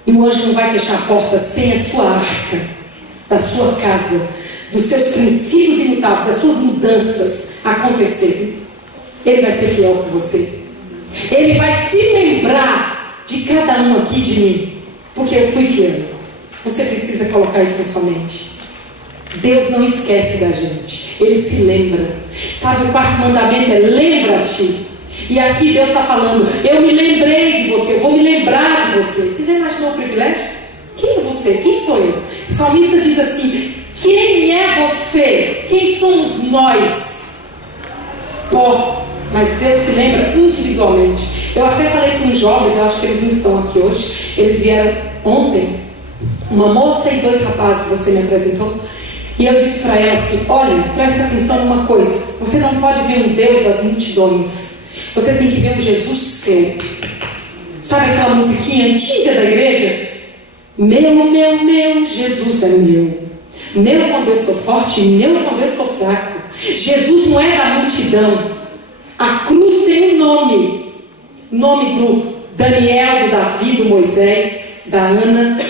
E o anjo não vai fechar a porta sem a sua arca, da sua casa, dos seus princípios imutáveis, das suas mudanças acontecerem. Ele vai ser fiel com você. Ele vai se lembrar de cada um aqui de mim, porque eu fui fiel. Você precisa colocar isso na sua mente. Deus não esquece da gente, Ele se lembra. Sabe, o quarto mandamento é: lembra-te. E aqui Deus está falando: eu me lembrei de você, eu vou me lembrar de você. Você já imaginou o privilégio? Quem é você? Quem sou eu? O salmista diz assim: quem é você? Quem somos nós? Pó. Mas Deus se lembra individualmente. Eu até falei com os jovens, eu acho que eles não estão aqui hoje. Eles vieram ontem, uma moça e 2 rapazes, você me apresentou. E eu disse para ela assim: olha, presta atenção numa coisa. Você não pode ver um Deus das multidões. Você tem que ver um Jesus seu. Sabe aquela musiquinha antiga da igreja? Meu, Jesus é meu. Meu quando eu estou forte, meu quando eu estou fraco. Jesus não é da multidão. A cruz tem um nome. Nome do Daniel, do Davi, do Moisés, da Ana,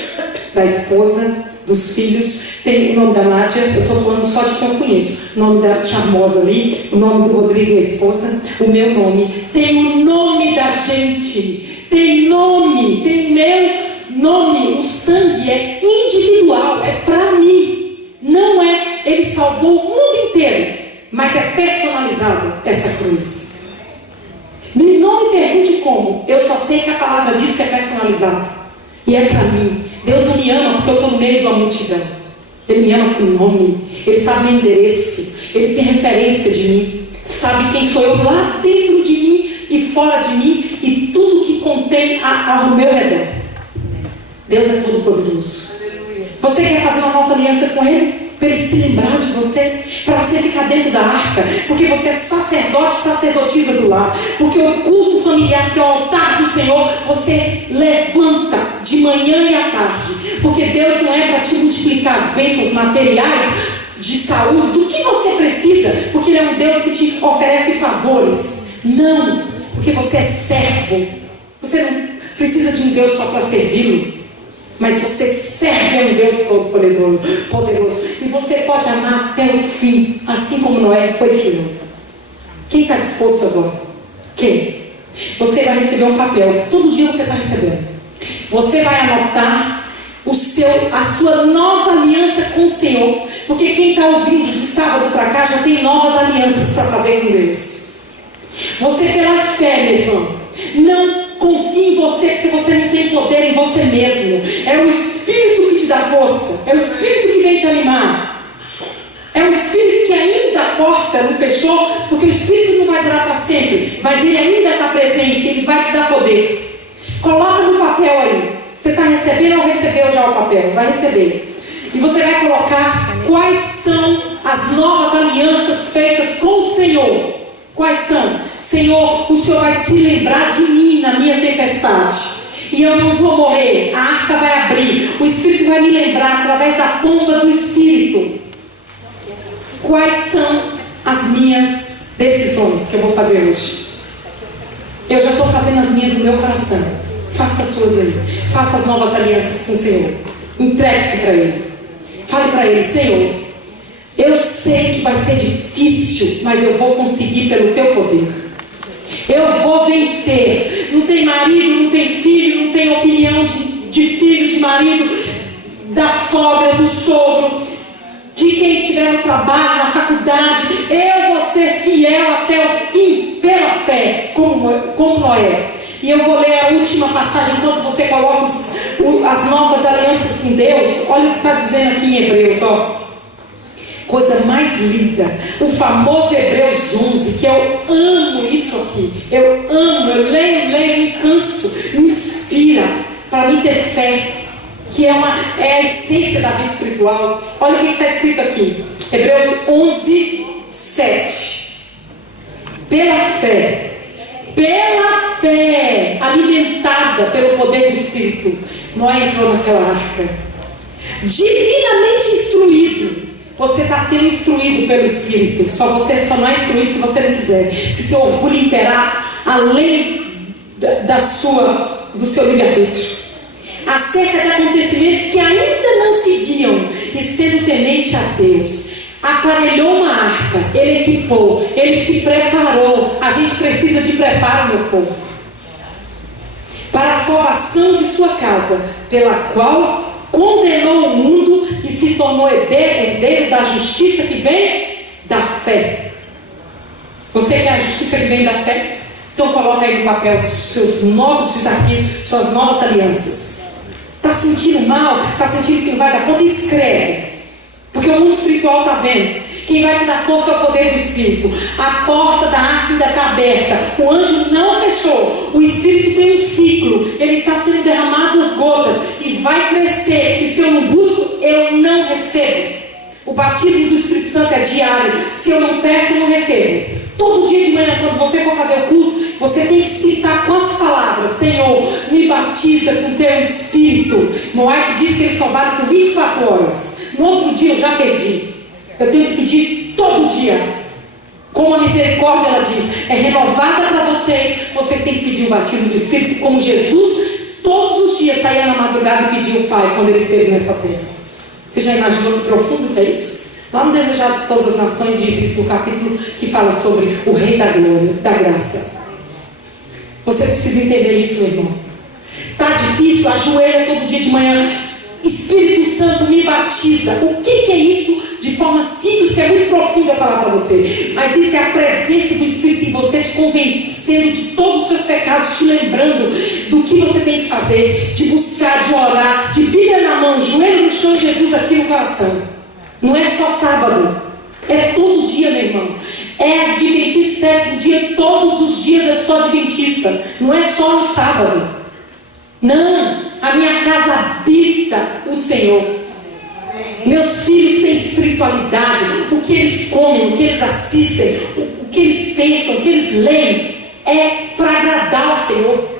da esposa, dos filhos. Tem o nome da Nádia, eu estou falando só de quem eu conheço. O nome da charmosa ali, o nome do Rodrigo e a esposa, o meu nome. Tem o nome da gente. Tem nome, tem meu nome. O sangue é individual, é para mim. Não é, ele salvou o mundo inteiro, mas é personalizado essa cruz. Não me pergunte como, eu só sei que a palavra diz que é personalizado. E é para mim. Deus não me ama porque eu estou no meio de uma multidão. Ele me ama com nome. Ele sabe meu endereço. Ele tem referência de mim. Sabe quem sou eu lá dentro de mim e fora de mim. E tudo que contém ao meu redor. Deus é todo poderoso. Você quer fazer uma nova aliança com Ele? Para Ele se lembrar de você, para você ficar dentro da arca, porque você é sacerdote, sacerdotisa do lar, porque o culto familiar, que é o altar do Senhor, você levanta de manhã e à tarde, porque Deus não é para te multiplicar as bênçãos materiais de saúde, do que você precisa, porque Ele é um Deus que te oferece favores. Não, porque você é servo. Você não precisa de um Deus só para servi-lo, mas você serve a um Deus poderoso. E você pode amar até o fim, assim como Noé foi fiel. Quem está disposto agora? Quem? Você vai receber um papel que todo dia você está recebendo. Você vai anotar a sua nova aliança com o Senhor. Porque quem está ouvindo de sábado para cá já tem novas alianças para fazer com Deus. Você, pela fé, meu irmão, não confie em você, porque você não tem poder em você mesmo. É o Espírito que te dá força. É o Espírito que vem te animar. É o Espírito que ainda a porta não fechou, porque o Espírito não vai durar para sempre, mas ele ainda está presente, ele vai te dar poder. Coloca no papel aí. Você está recebendo ou recebeu já o papel? Vai receber. E você vai colocar quais são as novas alianças feitas com o Senhor. Quais são? Senhor, o Senhor vai se lembrar de mim na minha tempestade. E eu não vou morrer. A arca vai abrir. O Espírito vai me lembrar através da pomba do Espírito. Quais são as minhas decisões que eu vou fazer hoje? Eu já estou fazendo as minhas no meu coração. Faça as suas aí. Faça as novas alianças com o Senhor. Entregue-se para Ele. Fale para Ele: Senhor, eu sei que vai ser difícil, mas eu vou conseguir pelo Teu poder. Eu vou vencer. Não tem marido, não tem filho, não tem opinião de filho, de marido, da sogra, do sogro, de quem estiver no trabalho, na faculdade. Eu vou ser fiel até o fim, pela fé, como Noé. E eu vou ler a última passagem enquanto você coloca as novas alianças com Deus. Olha o que está dizendo aqui em Hebreus, ó. Coisa mais linda, o famoso Hebreus 11, que eu amo isso aqui. Eu amo, eu leio, me canso, me inspira para mim ter fé, que é a essência da vida espiritual. Olha o que está escrito aqui, Hebreus 11, 7. pela fé, alimentada pelo poder do Espírito, Noé entrou naquela arca, divinamente instruído. Você está sendo instruído pelo Espírito. Você só não é instruído se você não quiser. Se seu orgulho imperar além do seu livre-arbítrio, acerca de acontecimentos que ainda não se viam, e sendo temente a Deus, aparelhou uma arca, ele equipou, ele se preparou. A gente precisa de preparo, meu povo, para a salvação de sua casa, pela qual condenou o mundo e se tornou herdeiro da justiça que vem da fé. Você quer a justiça que vem da fé? Então coloca aí no papel seus novos desafios, suas novas alianças. Está sentindo mal? Está sentindo que não vai dar conta? Escreve. Porque o mundo espiritual está vendo. Quem vai te dar força é o poder do Espírito. A porta da arca ainda está aberta. O anjo não fechou. O Espírito tem um ciclo. Ele está sendo derramado as gotas. E vai crescer. E se eu não busco, eu não recebo. O batismo do Espírito Santo é diário. Se eu não peço, eu não recebo. Todo dia de manhã, quando você for fazer o culto, você tem que citar com as palavras: Senhor, me batiza com teu Espírito. Moate diz que ele só vale por 24 horas. No outro dia eu já perdi. Eu tenho que pedir todo dia. Como a misericórdia, ela diz, é renovada para vocês. Vocês têm que pedir o batismo do Espírito, como Jesus todos os dias saía na madrugada e pedia o Pai quando ele esteve nessa terra. Você já imaginou que profundo é isso? Lá no Desejado de Todas as Nações diz isso no capítulo que fala sobre o Rei da Glória, da Graça. Você precisa entender isso, meu irmão. Está difícil, ajoelha todo dia de manhã. Espírito Santo me batiza. O que é isso? De forma simples, que é muito profunda falar para você. Mas isso é a presença do Espírito em você, te convencendo de todos os seus pecados, te lembrando do que você tem que fazer, de buscar, de orar, de Bíblia na mão, joelho no chão, Jesus aqui no coração. Não é só sábado, é todo dia, meu irmão. É adventista sétimo dia, todos os dias eu sou adventista. Não é só no sábado. Não, a minha casa habita o Senhor. Meus filhos têm espiritualidade. O que eles comem, o que eles assistem, o que eles pensam, o que eles leem, é para agradar ao Senhor.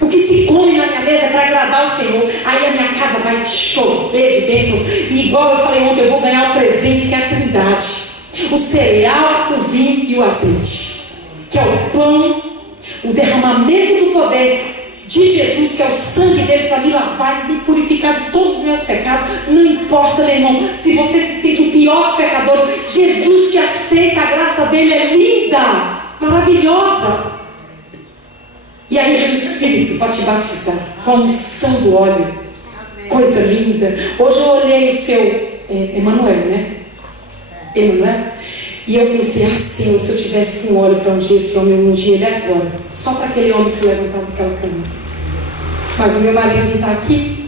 O que se come na minha mesa é para agradar ao Senhor. Aí a minha casa vai chover de bênçãos. E igual eu falei ontem, eu vou ganhar um presente que é a Trindade: o cereal, o vinho e o azeite, que é o pão, o derramamento do poder de Jesus, que é o sangue dele para me lavar e me purificar de todos os meus pecados. Não importa, meu irmão, se você se sente o pior dos pecadores, Jesus te aceita. A graça dele é linda, maravilhosa. E aí vem o Espírito para te batizar com a unção do óleo. Coisa linda. Hoje eu olhei o seu Emanuel, né? Emanuel. E eu pensei, Senhor, se eu tivesse com óleo para ungir esse homem, eu ungia ele agora, só para aquele homem se levantar daquela cama. Mas o meu marido não está aqui,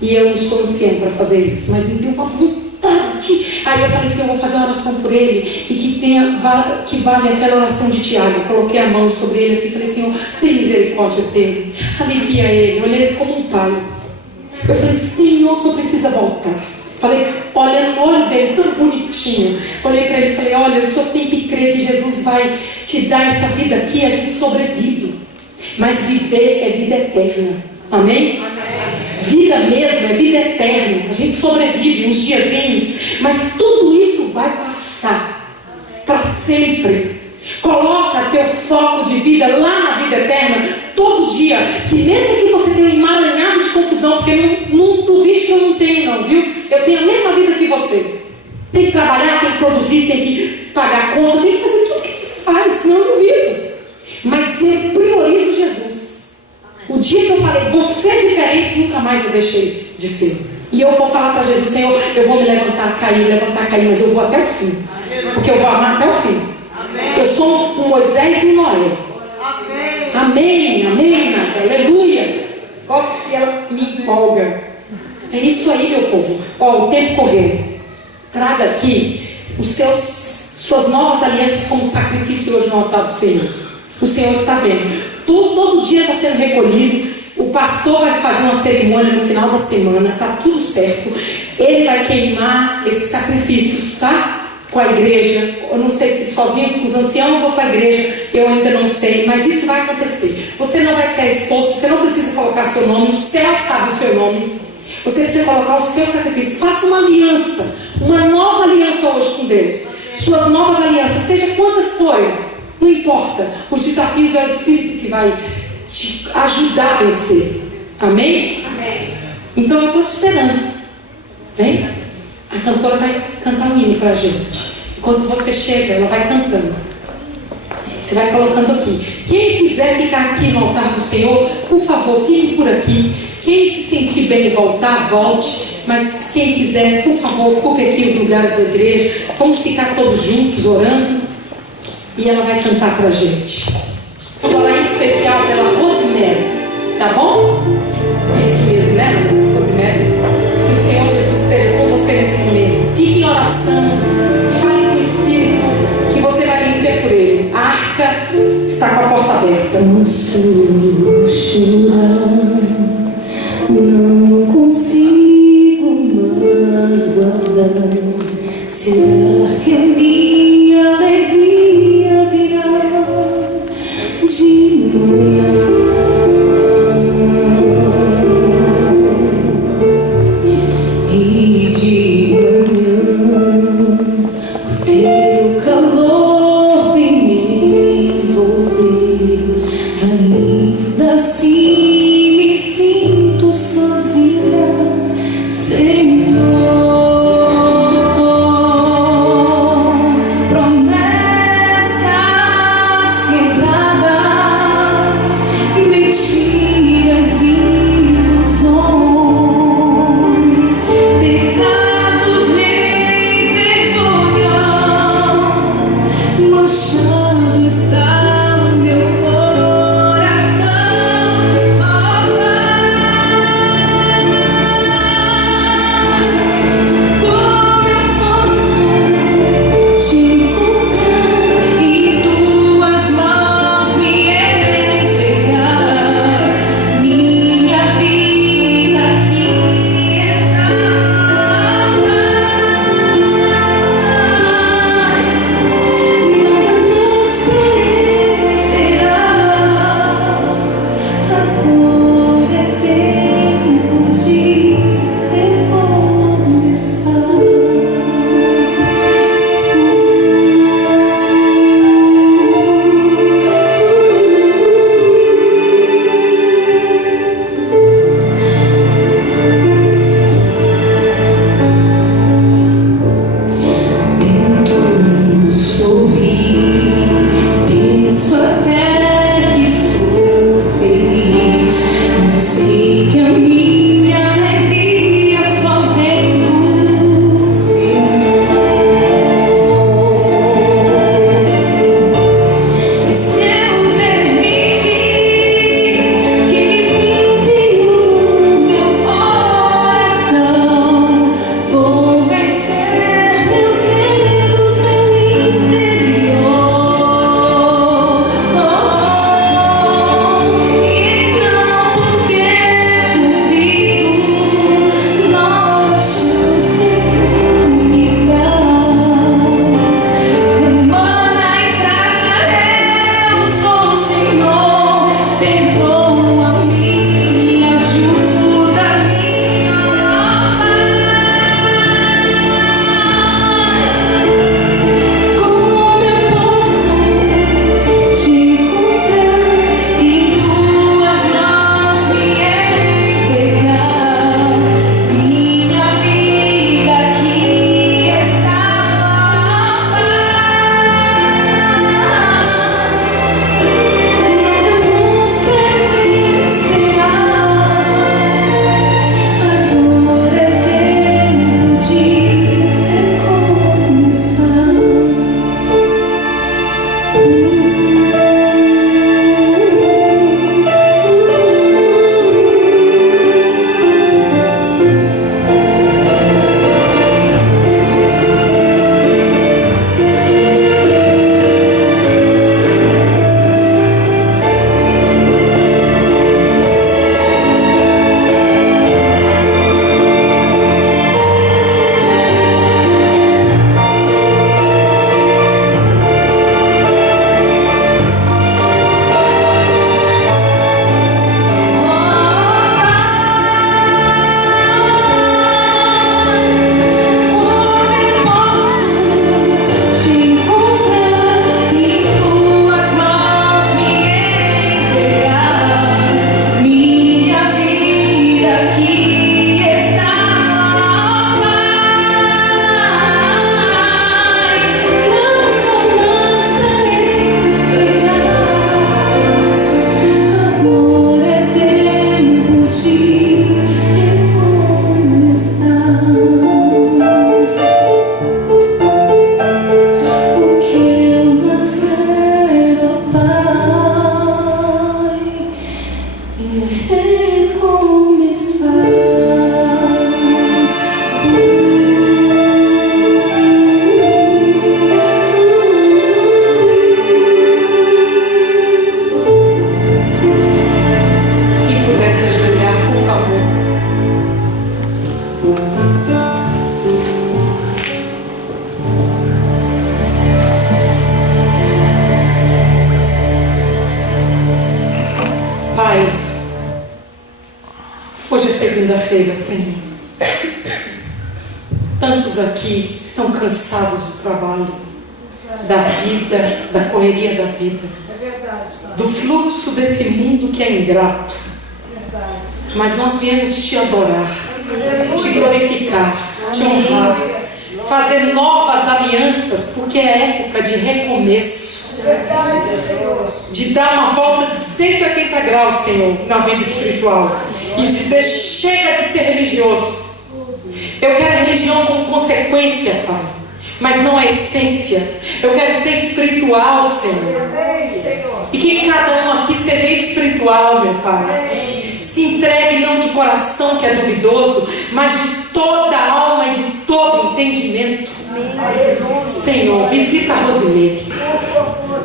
e eu não sou anciã para fazer isso, mas me deu uma vontade. Aí eu falei assim, eu vou fazer uma oração por ele, e que vale aquela oração de Tiago. Eu coloquei a mão sobre ele assim, falei, Senhor, tem misericórdia dele, alivia ele. Eu olhei ele como um pai. Eu falei, Senhor, o Senhor precisa voltar. Falei, olhando no olho dele, tão bonitinho. Olhei para ele e falei, olha, o Senhor tem que crer que Jesus vai te dar essa vida aqui. A gente sobrevive, mas viver é vida eterna. Amém? Amém. Vida mesmo é vida eterna. A gente sobrevive uns diazinhos, mas tudo isso vai passar para sempre. Coloca teu foco de vida lá na vida eterna todo dia, que mesmo que você tenha um emaranhado de confusão, porque não duvide que eu não tenho não, viu? Eu tenho a mesma vida que você. Tem que trabalhar, tem que produzir, tem que pagar a conta, tem que fazer tudo que você faz, senão eu não vivo. Mas eu priorizo Jesus. O dia que eu falei, você é diferente, nunca mais eu deixei de ser. E eu vou falar para Jesus, Senhor, eu vou me levantar, cair, mas eu vou até o fim. Porque eu vou amar até o fim. Eu sou um Moisés e um Noé. Amém, amém, Nádia, aleluia. Gosto que ela me empolga. É isso aí, meu povo. Ó, o tempo correu. Traga aqui suas novas alianças como sacrifício hoje no altar do Senhor. O Senhor está vendo. Todo dia está sendo recolhido. O pastor vai fazer uma cerimônia no final da semana. Está tudo certo. Ele vai queimar esses sacrifícios, tá? com a igreja, eu não sei se sozinhos com os anciãos ou com a igreja, eu ainda não sei, mas isso vai acontecer. Você não vai ser exposto, você não precisa colocar seu nome, o céu sabe o seu nome. Você precisa colocar o seu sacrifício. Faça uma aliança, uma nova aliança hoje com Deus. Suas novas alianças, seja quantas forem, não importa. Os desafios é o Espírito que vai te ajudar a vencer. Amém? Amém. Então eu estou te esperando. Vem. A cantora vai cantar um hino para a gente. Enquanto você chega, ela vai cantando. Você vai colocando aqui. Quem quiser ficar aqui no altar do Senhor, por favor, fique por aqui. Quem se sentir bem voltar, volte. Mas quem quiser, por favor, ocupe aqui os lugares da igreja. Vamos ficar todos juntos orando. E ela vai cantar para a gente. Vamos orar em especial pela Rosemary. Tá bom? É isso mesmo, né, Rosemary? Que o Senhor Jesus esteja com você nesse momento. Fique em oração. Fale com o Espírito que você vai vencer por ele. A arca está com a porta aberta. Posso chorar, não consigo mais guardar. Será que a minha alegria virá de manhã? E de manhã o teu calor vem me envolver. Ainda assim me sinto sozinha, Senhor. Hoje é segunda-feira, Senhor. Tantos aqui estão cansados do trabalho, da vida, da correria da vida, do fluxo desse mundo que é ingrato. Mas nós viemos te adorar, te glorificar, te honrar, fazer novas alianças, porque é época de recomeço, de dar uma volta de 180 graus, Senhor, na vida espiritual, e dizer: chega de ser religioso. Eu quero a religião como consequência, Pai, mas não a essência. Eu quero ser espiritual, Senhor, e que cada um aqui seja espiritual, meu Pai. Se entregue não de coração que é duvidoso, mas de toda a alma e de todo entendimento. Senhor, visita a Rosimeire,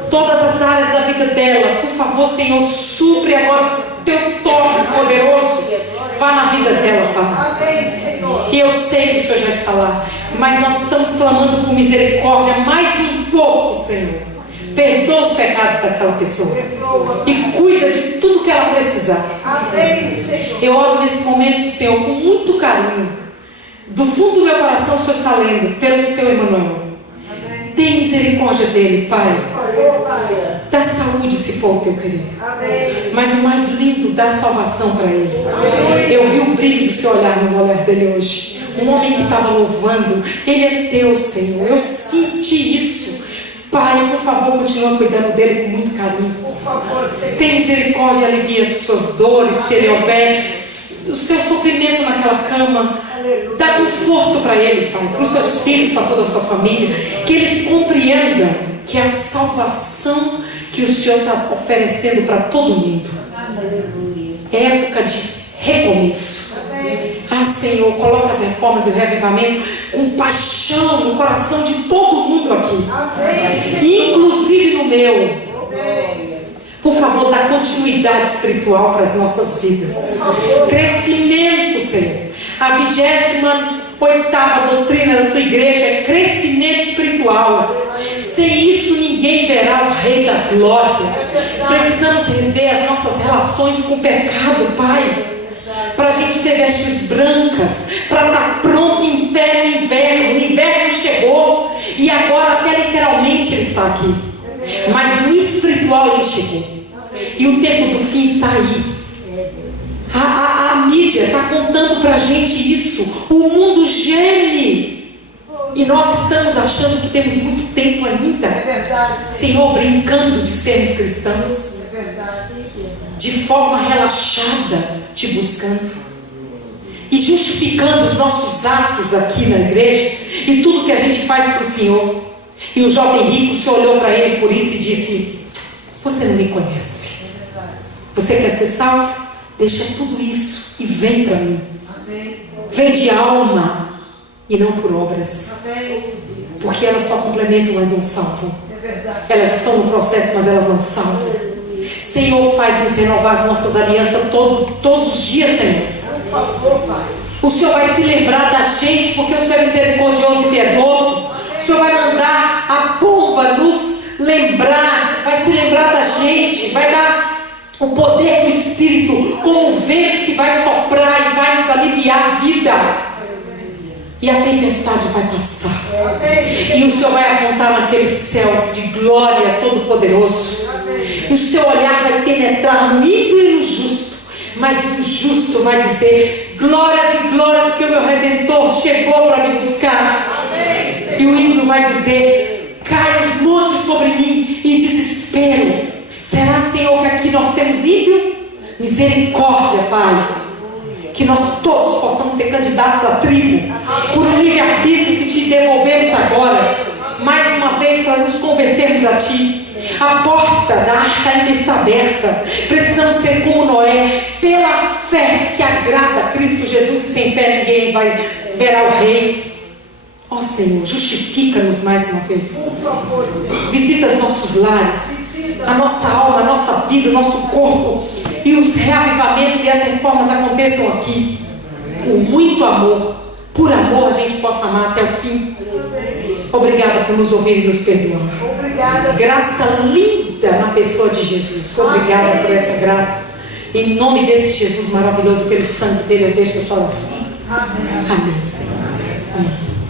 todas as áreas da vida dela, por favor, Senhor, supre agora o teu toque poderoso. Vá na vida dela, Pai. E eu sei que o Senhor já está lá, mas nós estamos clamando por misericórdia mais um pouco, Senhor. Perdoa os pecados daquela pessoa e cuida de tudo que ela precisar. Eu oro nesse momento, Senhor, com muito carinho. Do fundo do meu coração, o Senhor está lendo pelo seu Emanuel. Tem misericórdia dele, Pai. Dá saúde se for o teu querido. Mas o mais lindo, dá salvação para ele. Eu vi o brilho do seu olhar no olhar dele hoje. Um homem que estava louvando. Ele é teu, Senhor. Eu senti isso. Pai, por favor, continua cuidando dele com muito carinho. Tem misericórdia e alivia as suas dores, se ele houver, o seu sofrimento naquela cama. Dá conforto para ele, Pai, para os seus filhos, para toda a sua família. Que eles compreendam que é a salvação que o Senhor está oferecendo para todo mundo. É época de recomeço. Ah, Senhor, coloca as reformas e o revivamento com paixão no coração de todo mundo aqui, inclusive no meu. Por favor, dá continuidade espiritual para as nossas vidas. Crescimento, Senhor. A 28ª doutrina da tua igreja é crescimento espiritual. Sem isso ninguém verá o Rei da Glória. Precisamos rever as nossas relações com o pecado, Pai, para a gente ter vestes brancas, para estar pronto em pé no inverno. O inverno chegou e agora até literalmente ele está aqui, mas no espiritual ele chegou, e o tempo do fim está aí. A mídia está contando para a gente isso. O mundo geme e nós estamos achando que temos muito tempo ainda, Senhor, brincando de sermos cristãos, de forma relaxada, te buscando e justificando os nossos atos aqui na igreja e tudo que a gente faz para o Senhor. E o jovem rico se olhou para ele por isso e disse: você não me conhece. Você quer ser salvo? Deixa tudo isso e vem para mim. Vem de alma e não por obras, porque elas só complementam, mas não salvam. Elas estão no processo, mas elas não salvam. Senhor, faz-nos renovar as nossas alianças todos os dias, Senhor. O Senhor vai se lembrar da gente, porque o Senhor é misericordioso e piedoso. O Senhor vai mandar a pomba nos lembrar, vai se lembrar da gente, vai dar o poder do Espírito como o vento que vai soprar e vai nos aliviar a vida. E a tempestade vai passar. E o Senhor vai apontar naquele céu de glória todo-poderoso. E o seu olhar vai penetrar no ímpio e no justo. Mas o justo vai dizer: glórias e glórias, porque o meu Redentor chegou para me buscar. E o ímpio vai dizer: cai os montes sobre mim e desespero. Será, Senhor, que aqui nós temos ímpio? Misericórdia, Pai. Que nós todos possamos ser candidatos à tribo, por um livre-arbítrio que te devolvemos agora, mais uma vez, para nos convertermos a Ti. A porta da arca ainda está aberta. Precisamos ser como Noé, pela fé que agrada a Cristo Jesus, e sem fé ninguém vai ver ao Rei. Ó Senhor, justifica-nos mais uma vez. Visita os nossos lares, a nossa alma, a nossa vida, o nosso corpo, e os reavivamentos e as reformas aconteçam aqui, com muito amor. Por amor a gente possa amar até o fim. Obrigada por nos ouvir e nos perdoar. Graça linda na pessoa de Jesus. Obrigada por essa graça Em nome desse Jesus maravilhoso, pelo sangue dele, eu deixo essa oração. Amém, Senhor. Amém.